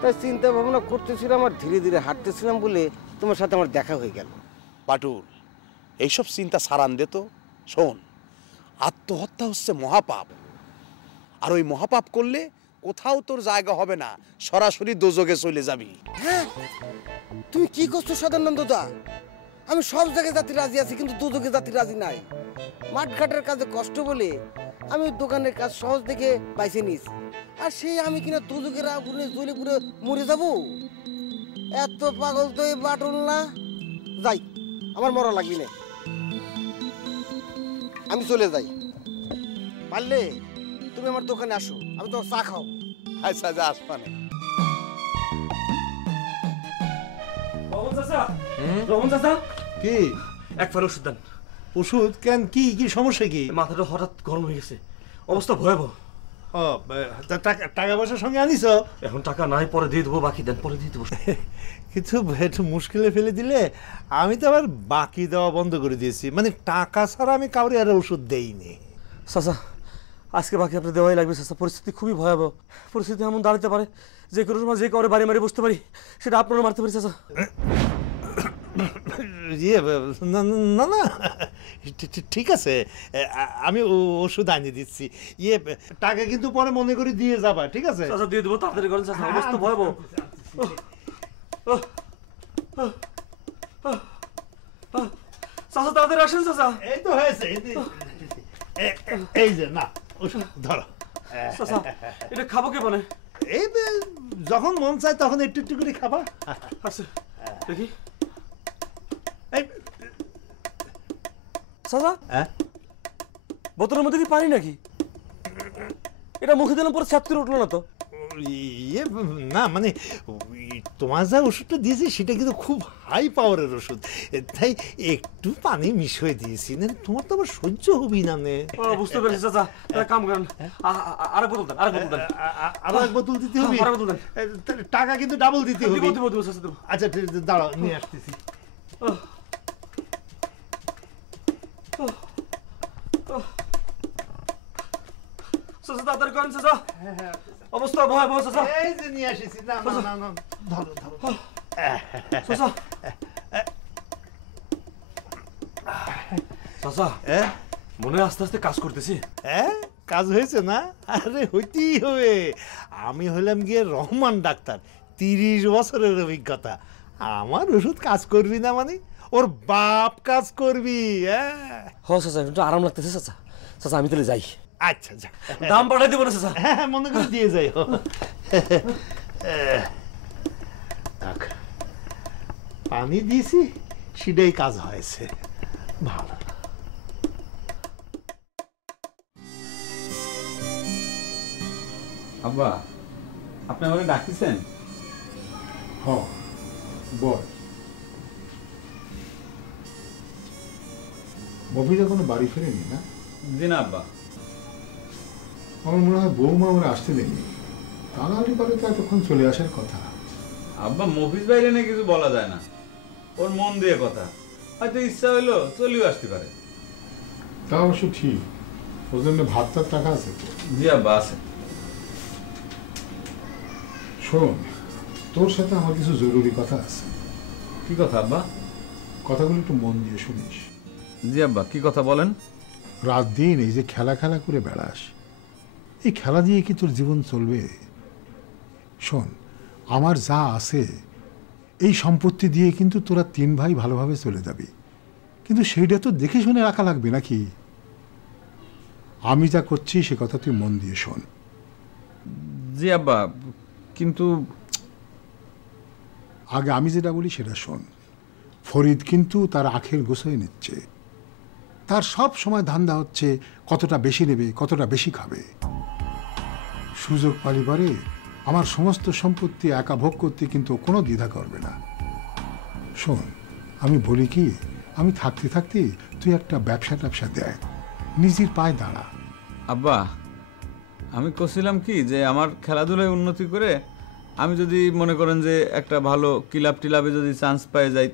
তাই চিন্তা ভাবনা করতেছিলাম আর ধীরে ধীরে হাঁটতেছিলাম বলে তোমার সাথে আমার দেখা হয়ে গেল। বাটুল, এইসব চিন্তা সারান দে তো। শোন, আত্মহত্যা হচ্ছে মহাপাপ, আর ওই মহাপাপ করলে কোথাও তোর জায়গা হবে না, সরাসরি দোজগে চলে যাবি। হ্যাঁ, তুমি কি করছো সদানন্দ দা? আমি সব জায়গায় যাতে রাজি আছি, কিন্তু দুদকে যাতে রাজি নাই। মাঠঘাটের কাজে কষ্ট বলে আমি দোকানের কাজ সহজ দেখে বাইছে নিয়েছি, আর সেই আমি কিনা দুদকের আগুনে জ্বলে পুরে মরে যাব? এত পাগল তো এই বাটুল না। যাই, আমার মরা লাগবি না, আমি চলে যাই। পারলে তুমি আমার দোকানে আসো, আমি তো চা খাও। আচ্ছা যা, আসবানে। কি এক ফার ওষুধ দেন। ওষুধ কেন? কি কি সমস্যা? কি মাথাটা হঠাৎ গরম হয়ে গেছে, অবস্থা ভয়াবহ। ও, টাকা পয়সার সঙ্গে আনিস? এখন টাকা নাই, পরে দিয়ে দেবো, বাকি দেন, পরে দিয়ে দেবো। কিন্তু একটু মুশকিলে ফেলে দিলে। আমি তো আবার বাকি দেওয়া বন্ধ করে দিয়েছি, মানে টাকা ছাড়া আমি কাউরে আর ওষুধ দেইনি। চাচা, আজকে বাকি আপনি দেওয়াই লাগবে চাচা, পরিস্থিতি খুবই ভয়াবহ। পরিস্থিতি এমন দাঁড়াতে পারে যে কোনো সময় যে কাউরে বাড়ি মারি বসতে পারি, সেটা আপনারা মারতে পারি চাচা। ইয়ে না না না, ঠিক আছে, আমি ওষুধ আনিয়ে দিচ্ছি। ইয়ে টাকা কিন্তু পরে মনে করে দিয়ে যাবা, ঠিক আছে? চাচা দিয়ে দেবো, তাড়াতাড়ি করেন চাচা, অবস্থা ভয়াবহ। চাচা তাড়াতাড়ি আসেন চাচা। এই তো হয়েছে, এই যে না ওষুধ ধরো। চাচা, এটা খাবো কে মানে? এই যখন মন চায় তখন একটু একটু করে খাবা। আচ্ছা দেখি। চাচা, বোতলের মধ্যে কি পানি নাকি? এটা মুখে দিলাম, পরে ছাত করে উঠলো না তো? ইয়ে না, মানে তোমার যা ওষুধটা দিয়েছি সেটা কিন্তু খুব হাই পাওয়ারের ওষুধ, তাই একটু পানি মিশ হয়ে দিয়েছি, না তোমার তো আবার সহ্য হবি না। বুঝতে পেরেছি চাচা, কাম করেন, আরেক বোতল দেন, আরেক বোতল দেন। আরেক বোতল দিতে হবে? আরেক বোতল দেন। টাকা কিন্তু ডাবল দিতে হবে। দেবো দেবো চাচা, দেবো। আচ্ছা দাঁড়াও, নিয়ে আসতেছি। চাচা তাড়াতাড়ি করেন চাচা, অবস্থা ভয়াবহ চাচা। এই যে নিয়ে আসিছি, না না না, ধরো ধরো চাচা। চাচা, মনে আস্তে আস্তে কাজ করতেছি। হ্যাঁ, কাজ হয়েছে না? আরে হইতেই হবে, আমি হলাম গিয়ে রহমান ডাক্তার, 30 বছরের অভিজ্ঞতা। আমার ওষুধ কাজ করবি না মানে ওর বাপ কাজ করবি। হ্যাঁ চাচা, একটু আরাম লাগতেছে চাচা। চাচা আমি তাহলে যাই। আচ্ছা যা, দাম পাঠাই দেবো না চাচা? হ্যাঁ, মনে করে দিয়ে যাই। পানি দিয়েছি, সেটাই কাজ হয়েছে, ভালো। আব্বা, আপনি আমাকে ডাকতেছেন? হ্যাঁ বল। মফিজ এখনো বাড়ি ফেরেনি না? জি না আব্বা। আমার মনে হয় বৌমা আমরা আসতে দেয়নি, তা নাহলে পরে তো এতক্ষণ চলে আসার কথা। আব্বা, মফিজ বাইরে নিয়ে কিছু বলা যায় না, ওর মন দিয়ে কথা, হয়তো ইচ্ছা হইলো চলেও আসতে পারে। তা অবশ্য ঠিক, ওর জন্য ভাত টাকা আছে তো? জি আব্বা আছে। শোন, তোর সাথে আমার কিছু জরুরি কথা আছে। কি কথা আব্বা? কথাগুলো একটু মন দিয়ে শুনিস। জি আব্বা, কি কথা বলেন? রাত দিন এই যে খেলা খেলা করে বেড়াস, এই খেলা দিয়ে কি তোর জীবন চলবে? শোন, আমার যা আছে এই সম্পত্তি দিয়ে কিন্তু তোরা 3 ভাই ভালোভাবে চলে যাবি, কিন্তু সেইটা তো দেখে শুনে রাখা লাগবে নাকি? আমি যা করছি সে কথা তুই মন দিয়ে শোন। জি আব্বা, কিন্তু আগে আমি যেটা বলি সেটা শোন। ফরিদ কিন্তু তার আখের গোছায় নিচ্ছে। তার সব সময় ধান্দা হচ্ছে কতটা বেশি নেবে, কতটা বেশি খাবে। সুযোগ পালিবারে আমার সমস্ত সম্পত্তি একা ভোগ করতে কিন্তু কোনো দ্বিধা করবে না। শোন, আমি বলি কি, আমি থাকতে থাকতে তুই একটা ব্যবসা ট্যাবসা দেয়, নিজের পায়ে দাঁড়া। আব্বা, আমি করছিলাম কি যে আমার খেলাধুলায় উন্নতি করে আমি যদি মনে করেন যে একটা ভালো ক্লাব টিলাবে যদি চান্স পেয়ে যাই।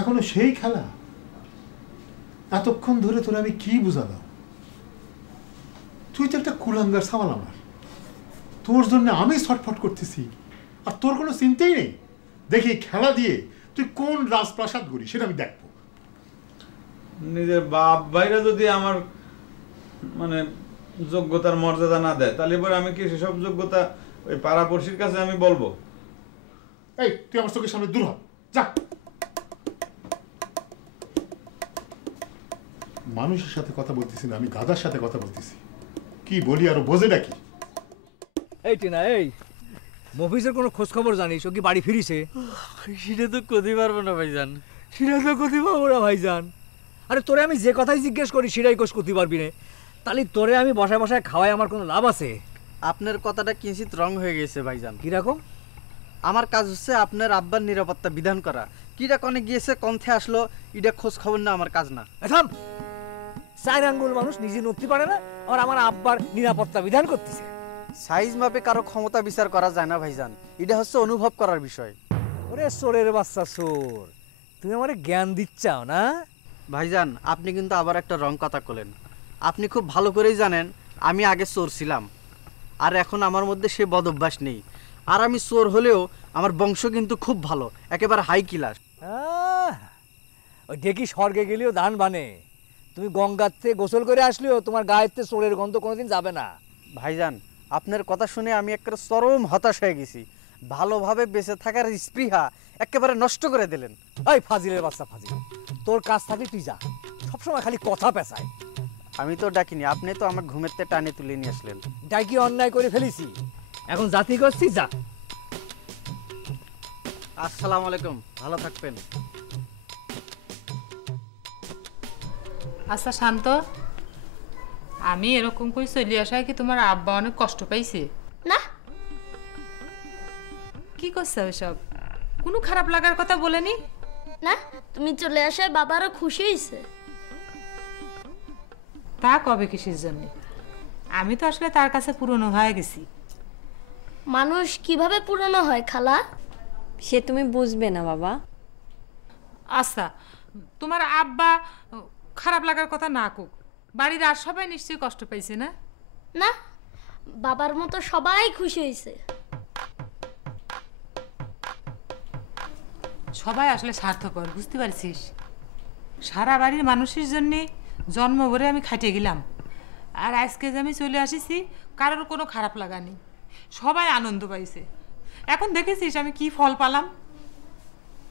এখনো সেই খেলা? এতক্ষণ ধরে তোর আমি কি বুঝালাম? তুই তো একটা কুলাঙ্গার সামাল আমার। তোর জন্য আমি ছটফট করতেছি আর তোর কোনো চিন্তাই নেই। দেখি খেলা দিয়ে তুই কোন রাজপ্রাসাদ করিস সেটা আমি দেখবো। নিজের বাপ ভাইরা যদি আমার মানে যোগ্যতার মর্যাদা না দেয়, তাহলে এবার আমি কি সেসব যোগ্যতা ওই পাড়াপড়শির কাছে আমি বলবো? এই তুই আমার চোখের সামনে দূর হ, যা। মানুষের সাথে কথা বলতেছি না, আমি গাধার সাথে কথা বলতেছি। কি বলি আরো বোঝে নাকি? এই টিনা, এই মফিজের কোনো খোঁজ খবর জানিস? ও কি বাড়ি ফিরিছে? সেটা তো কতি পারবো না ভাইজান। সেটা তো কতি পারবো না ভাইজান। আরে তোরে আমি যে কথাই জিজ্ঞেস করি সেটাই কোষ কতি পারবি না, তাহলে তোরে আমি বসায় বসায় খাওয়াই আমার কোনো লাভ আছে? আপনার কথাটা কিঞ্চিত রং হয়ে গেছে ভাইজান। কিরকম? আমার কাজ হচ্ছে আপনার আব্বার নিরাপত্তা বিধান করা। কিটা কনে গিয়েছে, কণ্ঠে আসলো, এটা খোঁজ খবর না আমার কাজ না। থাম, 4 আঙ্গুল মানুষ নিজে নড়তে পারে না, আর আমার আব্বার নিরাপত্তা বিধান করতেছে। সাইজ মাপে কারো ক্ষমতা বিচার করা যায় না ভাইজান, এটা হচ্ছে অনুভব করার বিষয়। ওরে চোরের বাচ্চা চোর, তুমি আমারে জ্ঞান দিচ্ছাও না? ভাইজান, আপনি কিন্তু আবার একটা রং কথা বলেন। আপনি খুব ভালো করেই জানেন আমি আগে চোর ছিলাম, আর এখন আমার মধ্যে সে বদ অভ্যাস নেই। আর আমি চোর হলেও আমার বংশ কিন্তু খুব ভালো, একেবারে হাই ক্লাস। ওই দেখি স্বর্গে গেলেও ধান বানে, তুমি গঙ্গাতে গোসল করে আসলেও তোমার গায়েতে চোরের গন্ধ কোনোদিন যাবে না। ভাইজান, আপনার কথা শুনে আমি একটা চরম হতাশ হয়ে গেছি। ভালোভাবে বেঁচে থাকার স্পৃহা একেবারে নষ্ট করে দিলেন। ওই ফাজিলের বাচ্চা ফাজিল, তোর কাজ থাকলে তুই যা, সবসময় খালি কথা পেঁচায়। আমি তো ডাকিনি, আপনি তো আমার ঘুমের তে টানে তুলে নিয়ে আসলেন। ডাকি অন্যায় করে ফেলেছি, এখন জাতি করছি, যা। আসসালামু আলাইকুম, ভালো থাকবেন। আচ্ছা শান্ত, আমি এরকম করে চলে আসায় কি তোমার আব্বা অনেক কষ্ট পাইছে? না। কি করছো এসব? কোনো খারাপ লাগার কথা বলেনি? না, তুমি চলে আসায় বাবারও খুশি হয়েছে। তা কবে কিসের জন্য? আমি তো আসলে তার কাছে পুরনো হয়ে গেছি। মানুষ কিভাবে পুরনো হয় খালা? সে তুমি বুঝবে না বাবা। আচ্ছা, তোমার আব্বা খারাপ লাগার কথা না কুক, বাড়ির আর সবাই নিশ্চয়ই কষ্ট পাইছে না? না, বাবার মতো সবাই খুশি হয়েছে। সবাই আসলে স্বার্থপর, বুঝতে পারছিস? সারা বাড়ির মানুষের জন্য জন্ম ভরে আমি খাটিয়ে গেলাম, আর আজকে যে আমি চলে আসিছি কারোর কোনো খারাপ লাগা নেই, সবাই আনন্দ পাইছে। এখন দেখেছিস আমি কি ফল পালাম?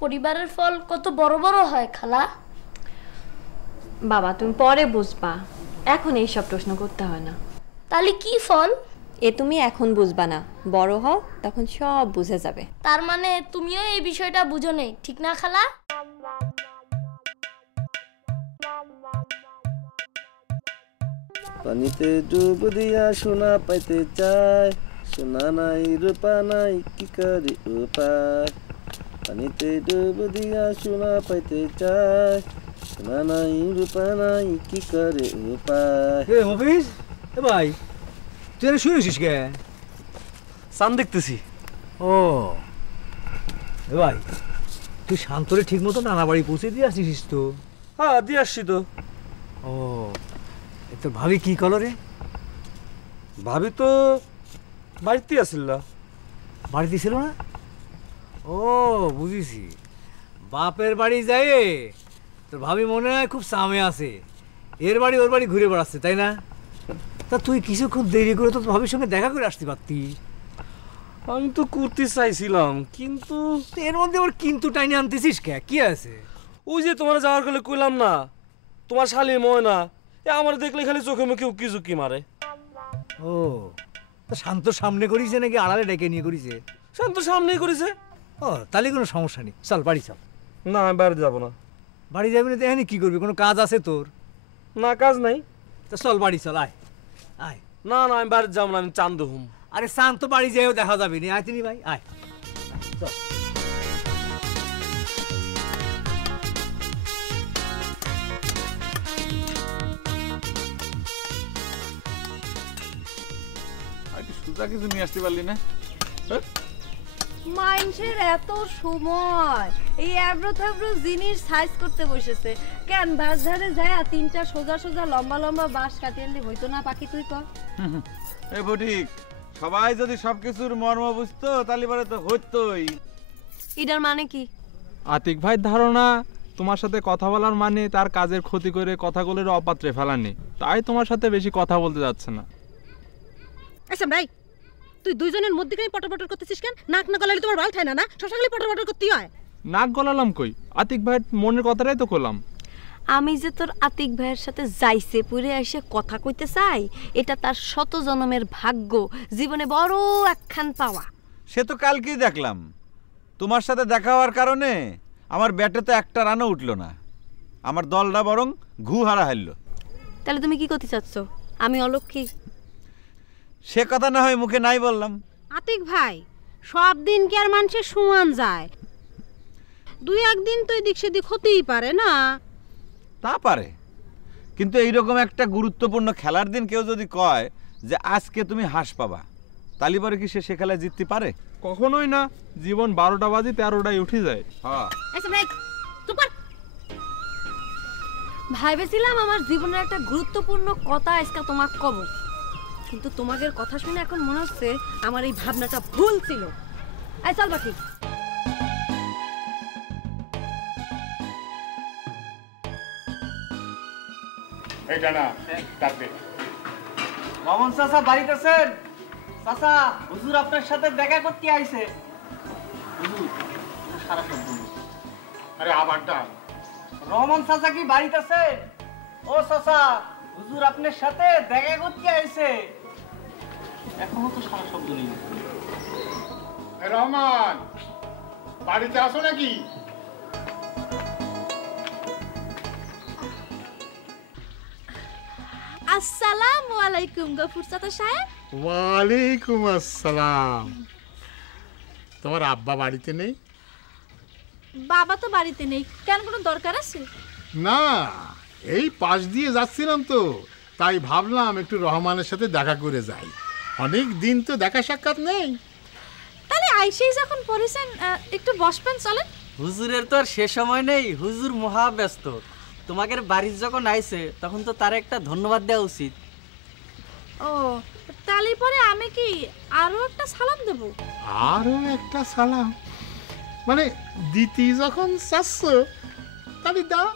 পরিবারের ফল কত বড় বড় হয় খালা। বাবা তুমি পরে বুঝবা, এখন এইসব প্রশ্ন করতে হয় না। তাহলে কি ফল? এ তুমি এখন বুঝবা না, বড় হও তখন সব বুঝে যাবে। তার মানে তুমিও এই বিষয়টা বুঝো নেই, ঠিক না খালা? পানিতে ডুব দিয়া সোনা পাইতে চায়, সোনা নাই রূপা নাই কি করে উপায়। পানিতে ডুব দিয়া সোনা পাইতে চায়, সোনা নাই রূপা নাই কি করে উপায়। এ মফিজ, এ ভাই তুই এনে শুয়েছিস কে? চান দেখতেছি। ও এ ভাই, তুই শান্তরে ঠিক মতো নানা বাড়ি পৌঁছে দিয়ে আসছিস তো? হ্যাঁ, দিয়ে আসছি তো। ও, তোর ভাবি কি করলো রে? ভাবি তো বাড়িতে আসিল না। বাড়িতে ছিল না? ও বুঝেছি, বাপের বাড়ি যাই তোর ভাবি মনে হয় খুব সামে আছে, এর বাড়ি ওর বাড়ি ঘুরে বেড়াচ্ছে, তাই না? তা তুই কিছুক্ষণ দেরি করে তো ভাবির সঙ্গে দেখা করে আসতে পারতি। আমি তো করতে চাইছিলাম, কিন্তু এর মধ্যে ওর কিন্তু টাইনে আনতেছিস কে? কি আছে? ওই যে তোমার যাওয়ার গেলে কইলাম না, তোমার শালি ময়না আমার দেখলে খালি চোখে মুখে উকি ঝুঁকি মারে। ও তা শান্ত সামনে করিছে নাকি আড়ালে ডেকে নিয়ে করিছে? শান্ত সামনেই করেছে। ও তাহলে কোনো সমস্যা নেই, চল বাড়ি চল। না আমি বাড়ি যাবো না। বাড়ি যাবি না তো এখানে কি করবি? কোনো কাজ আছে তোর? না কাজ নাই। তা চল বাড়ি চল, আয় আয়। না না আমি বাড়ি যাবো না, আমি চান্দ হুম। আরে চান তো বাড়ি যেও দেখা যাবে না, আয় তিনি ভাই আয় চল। সুজা কিছু নিয়ে আসতে পারলি না? মানুষের এত সময় এই অ্যাব্রো থ্যাব্রো জিনিস সাইজ করতে বসেছে কেন? বাজারে যায় তিনটা সোজা সোজা লম্বা লম্বা বাঁশ কাটিয়ে আনলে হইতো না পাখি? তুই কর এ ফটিক, সবাই যদি সবকিছুর মর্ম বুঝতো তাহলে পরে তো হইতোই। এটার মানে কি? আতিক ভাই ধারণা তোমার সাথে কথা বলার মানে তার কাজের ক্ষতি করে কথাগুলোর অপাত্রে ফেলানি, তাই তোমার সাথে বেশি কথা বলতে যাচ্ছে না। আচ্ছা ভাই, তুই দুইজনের মধ্যে কেন পটর পটর করতেছিস কেন? নাক না গলালে তোমার ভালো থাকে না? না সবসময় পটর পটর করতেই হয়। নাক গলালাম কই? আতিক ভাই মনের কথাটাই তো কইলাম। আমি যে তোর আতিক ভাইয়ের সাথে যাইছে পুরে এসে কথা কইতে চাই, এটা তার শত জন্মের ভাগ্য, জীবনে বড় একখান পাওয়া। সে তো কালকেই দেখলাম, তোমার সাথে দেখা হওয়ার কারণে আমার ব্যাটে তো একটা রানও উঠলো না, আমার দলটা বরং ঘু হারা হারলো। তাহলে তুমি কি করতে চাচ্ছ? আমি অলক্ষী? সে কথা না হয় মুখে নাই বললাম। আতিক ভাই, সব দিন কি আর মানুষের সমান যায়? দুই একদিন তো এদিক সেদিক হতেই পারে না? তা পারে, কিন্তু এইরকম একটা গুরুত্বপূর্ণ খেলার দিন কেউ যদি কয় যে আজকে তুমি হাঁস পাবা, তাহলে পরে কি সে খেলায় জিততে পারে? কখনোই না, জীবন 12টা বাজি 13টায় উঠে যায়। হ্যাঁ ভাইবেছিলাম আমার জীবনের একটা গুরুত্বপূর্ণ কথা আজকে তোমাকে কব, কিন্তু তোমাদের কথা শুনে এখন মনে হচ্ছে আমার এই ভাবনাটা ভুল ছিল। আয় চল বাকি। এইটা না ডাকবে। মামুন চাচা বাড়িতে আছেন? চাচা হুজুর আপনার সাথে দেখা করতে আইছে। হুজুর সারা শব্দ নেই। আরে আবার ডাক। রহমান চাচা কি বাড়িতে আছেন? ও চাচা হুজুর আপনার সাথে দেখা করতে আইছে। এখনো তো সারা শব্দ নেই। রহমান বাড়িতে আসো নাকি? আসসালামু আলাইকুম গফুর চাচা সাহেব। ওয়ালাইকুম আসসালাম। তোমার আব্বা বাড়িতে নেই? বাবা তো বাড়িতে নেই, কেন কোনো দরকার আছে? না, এই পাশ দিয়ে যাচ্ছিলাম তো, তাই ভাবলাম একটু রহমানের সাথে দেখা করে যাই। অনেক দিন তো দেখা সাক্ষাৎ নেই। তাহলে আইসেই যখন পড়েছেন একটু বসবেন, চলেন। হুজুরের তো আর সে সময় নেই, হুজুর মহা ব্যস্ত। তোমাদের বাড়ির যখন আইছে তখন তো তার একটা ধন্যবাদ দেওয়া উচিত। ও তাহলে পরে আমি কি আরো একটা সালাম দেব? আরো একটা সালাম মানে দিতি যখন চাচ্ছ তাহলে দাও।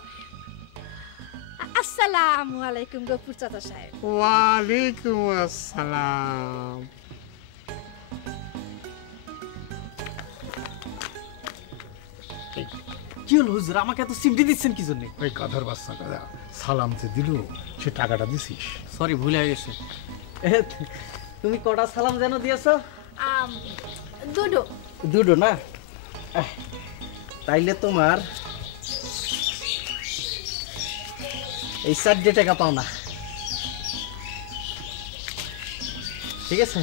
আসসালামু আলাইকুম গফুর চাচা সাহেব। ওয়ালাইকুম আসসালাম। কি হলো হুজুর, আমাকে এত সিমটি দিচ্ছেন কি জন্য? ওই কাঁধার বাচ্চাটা সালাম যে দিল সে টাকাটা দিছিস? সরি ভুলে গেছে। তুমি কটা সালাম যেন দিয়েছো? দুটো। দুটো না? তাইলে তোমার এই 4 টাকা পাও না, ঠিক আছে?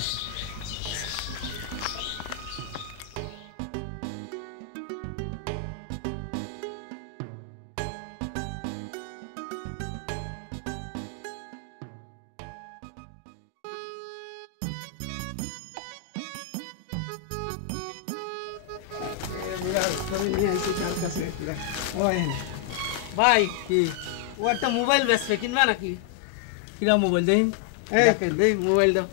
ভাই কি ও একটা মোবাইল বেচবে, কিনবা নাকি? কিনা মোবাইল দেন? মোবাইল দাও।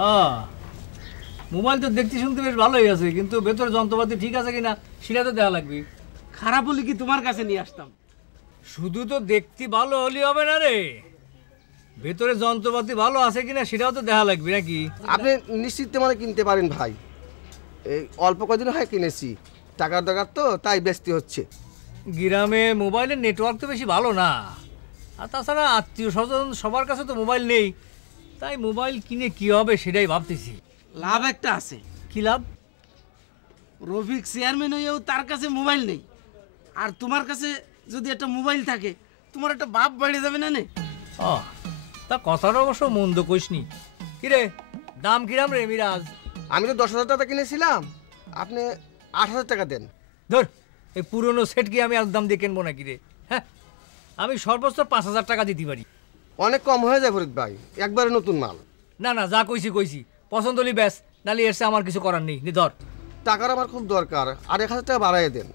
হ্যাঁ, মোবাইল তো দেখতে শুনতে বেশ ভালোই আছে, কিন্তু ভেতরে যন্ত্রপাতি ঠিক আছে কিনা সেটা তো দেখা লাগবে। খারাপ হলে কি তোমার কাছে নিয়ে আসতাম? শুধু তো দেখতে ভালো হলে হবে না রে, ভেতরে যন্ত্রপাতি ভালো আছে কিনা সেটাও তো দেখা লাগবে নাকি? আপনি নিশ্চিত মানে কিনতে পারেন ভাই, এই অল্প কদিন হয় কিনেছি, টাকার দরকার তো তাই বেচতে হচ্ছে। গ্রামে মোবাইলের নেটওয়ার্ক তো বেশি ভালো না, আর তাছাড়া আত্মীয় স্বজন সবার কাছে তো মোবাইল নেই, তাই মোবাইল কিনে কি হবে সেটাই ভাবতেছি। লাভ একটা আছে। কি লাভ? রফিক চেয়ারম্যান হয়েও তার কাছে মোবাইল নেই, আর তোমার কাছে যদি একটা মোবাইল থাকে তোমার একটা বাপ বেড়ে যাবে না নে। তা কথাটা অবশ্য মন্দ কইসনি। কিরে দাম কিরাম রে মিরাজ? আমি তো 10,000 টাকা কিনেছিলাম, আপনি 8,000 টাকা দেন। ধর, এই পুরনো সেট কি আমি একদম দিয়ে কিনবো নাকি রে? হ্যাঁ, আমি সর্বোচ্চ 5,000 টাকা দিতে পারি। অনেক কম হয়ে যায় ফরিদ ভাই, একবারে নতুন মাল। না না, যা কইছি পছন্দ হলি ব্যাস, নালি এসে আমার কিছু করার নেই। নি ধর। টাকার আমার খুব দরকার, আর 1,000 টাকা বাড়াইয়ে দেন।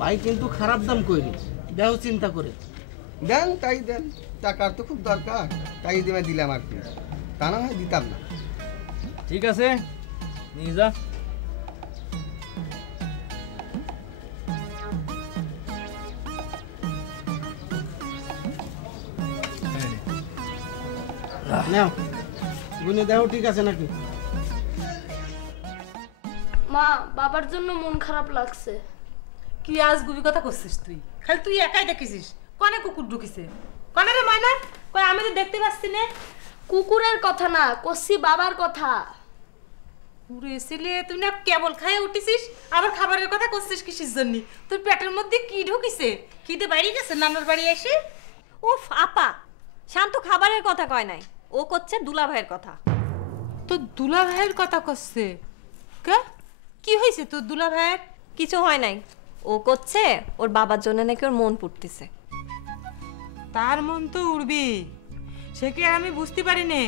ভাই কিন্তু খারাপ দাম কইনি, দেখো চিন্তা করে দেন। তাই দেন, টাকার তো খুব দরকার, তাই দিলাম আর কি, তা না হয় দিতাম না। ঠিক আছে, নিয়ে যা। নাও গুনে দেখো ঠিক আছে নাকি। মা, বাবার জন্য মন খারাপ লাগছে। কি আজ গুবি কথা করছিস তুই? খালি তুই একাই দেখেছিস? কনে কুকুর ঢুকিছে? কনে রে ময়না? কই আমি তো দেখতে পাচ্ছি না। কুকুরের কথা না, কষি বাবার কথা। পুরে ছেলে, তুই না কেবল খায় উঠিছিস, আবার খাবারের কথা করছিস কিসের জন্য? তোর পেটের মধ্যে কি ঢুকিছে? খিদে বাড়ি গেছে নানার বাড়ি এসে? উফ আপা, শান্ত খাবারের কথা কয় নাই, ও করছে দুলা ভাইয়ের কথা। তো দুলা ভাইয়ের কথা করছে? কে? কি হয়েছে তোর দুলা ভাইয়ের? কিছু হয় নাই, ও করছে ওর বাবার জন্য নাকি ওর মন পুড়তেছে। তার মন তো উড়বি, সে কি আর আমি বুঝতে পারি নে?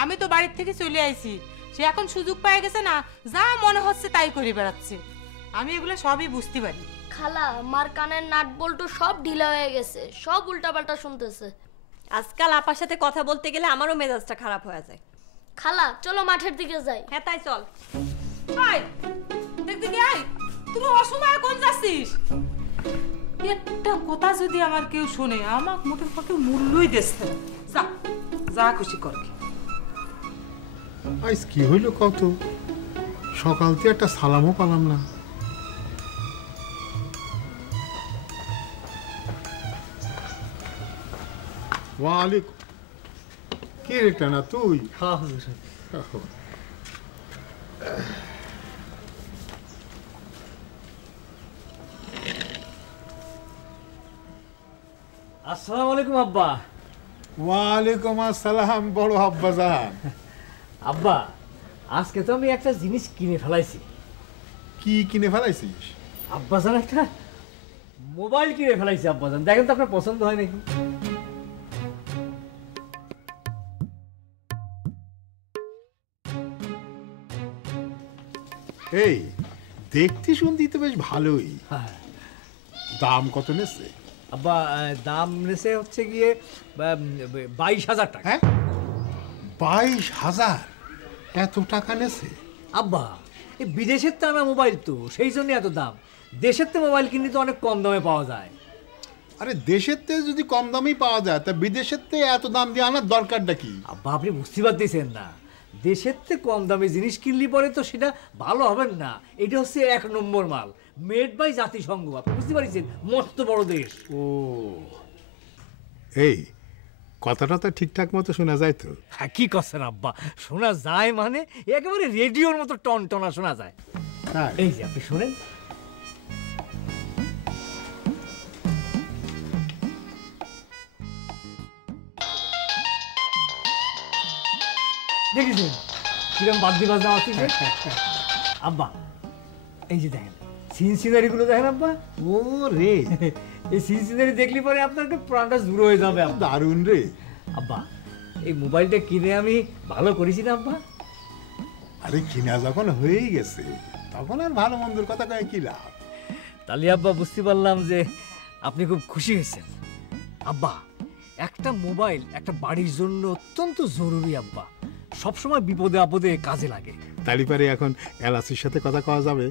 আমি তো বাড়ির থেকে চলে আইছি, সে এখন সুযোগ পেয়ে গেছে না, যা মনে হচ্ছে তাই করে বেড়াচ্ছে। আমি এগুলো সবই বুঝতে পারি। খালা, মার কানের নাট বল্টু সব ঢিলা হয়ে গেছে, সব উল্টাপাল্টা শুনতেছে। আজকাল আপার সাথে কথা বলতে গেলে আমারও মেজাজটা খারাপ হয়ে যায়। খালা চলো মাঠের দিকে যাই। হ্যাঁ তাই চল। আয় দেখদিকে আয়, তুমি অসময়ে কোন যাচ্ছিস? একটা কথা যদি আমার কেউ শোনে, আমার মোটের পক্ষে মূল্যই দিচ্ছে না। যা যা খুশি কর। আজ কি হইল কত, সকালতে একটা সালামও পালাম না। ওয়ালাইকুম। কে রে টানা তুই? আসসালামু আলাইকুম আব্বা। ওয়ালাইকুম আসসালাম বড় আব্বাজান। আব্বা, আজকে তো আমি একটা জিনিস কিনে ফেলাইছি। কি কিনে ফেলাইছিস? আব্বাজান একটা মোবাইল কিনে ফেলাইছি আব্বাজান, দেখেন তো আপনার পছন্দ হয় নাকি? এই দেখতে শুনতে তো বেশ ভালোই। দাম কত নেছে? আব্বা দাম নেছে হচ্ছে গিয়ে 22,000 টাকা। হ্যাঁ, 22,000? এত টাকা নেছে? আব্বা, এই বিদেশের তো আনা মোবাইল তো, সেই জন্য এত দাম। দেশের তো মোবাইল কিনলে তো অনেক কম দামে পাওয়া যায়। আরে দেশের থেকে যদি কম দামেই পাওয়া যায়, তা বিদেশের থেকে এত দাম দিয়ে আনার দরকারটা কি? আব্বা, আপনি বুঝতে পারতেছেন না, দেশের থেকে কম দামে জিনিস কিনলে পরে তো সেটা ভালো হবে না। এটা হচ্ছে 1 নম্বর মাল, মেড বাই জাতিসংঘ। আপনি বুঝতে পারছেন, মস্ত বড় দেশ। ও, এই কথাটা তো ঠিকঠাক মতো শোনা যায় তো? হ্যাঁ, কি করছেন আব্বা, শোনা যায় মানে একেবারে রেডিওর মতো টনটনা শোনা যায়। এই যে আপনি শোনেন। দেখেছেন কিরম বাদ্যি বাজনা আছে আব্বা? এই যে দেখেন সিনসিনারি গুলো দেখেন আব্বা। ও রে, এই সিনসিনারি দেখলি পরে আপনার প্রাণটা জুড়ো হয়ে যাবে। দারুণ রে আব্বা, এই মোবাইলটা কিনে আমি ভালো করেছি না আব্বা? আরে কিনা যখন হয়েই গেছে তখন আর ভালো মন্দের কথা কয়ে কি লাভ? তাহলে আব্বা বুঝতে পারলাম যে আপনি খুব খুশি হয়েছেন। আব্বা, একটা মোবাইল একটা বাড়ির জন্য অত্যন্ত জরুরি আব্বা। সবসময় বিপদে আপদে কাজে লাগে। তালি পারে এখন এলাসির সাথে কথা কওয়া যাবে।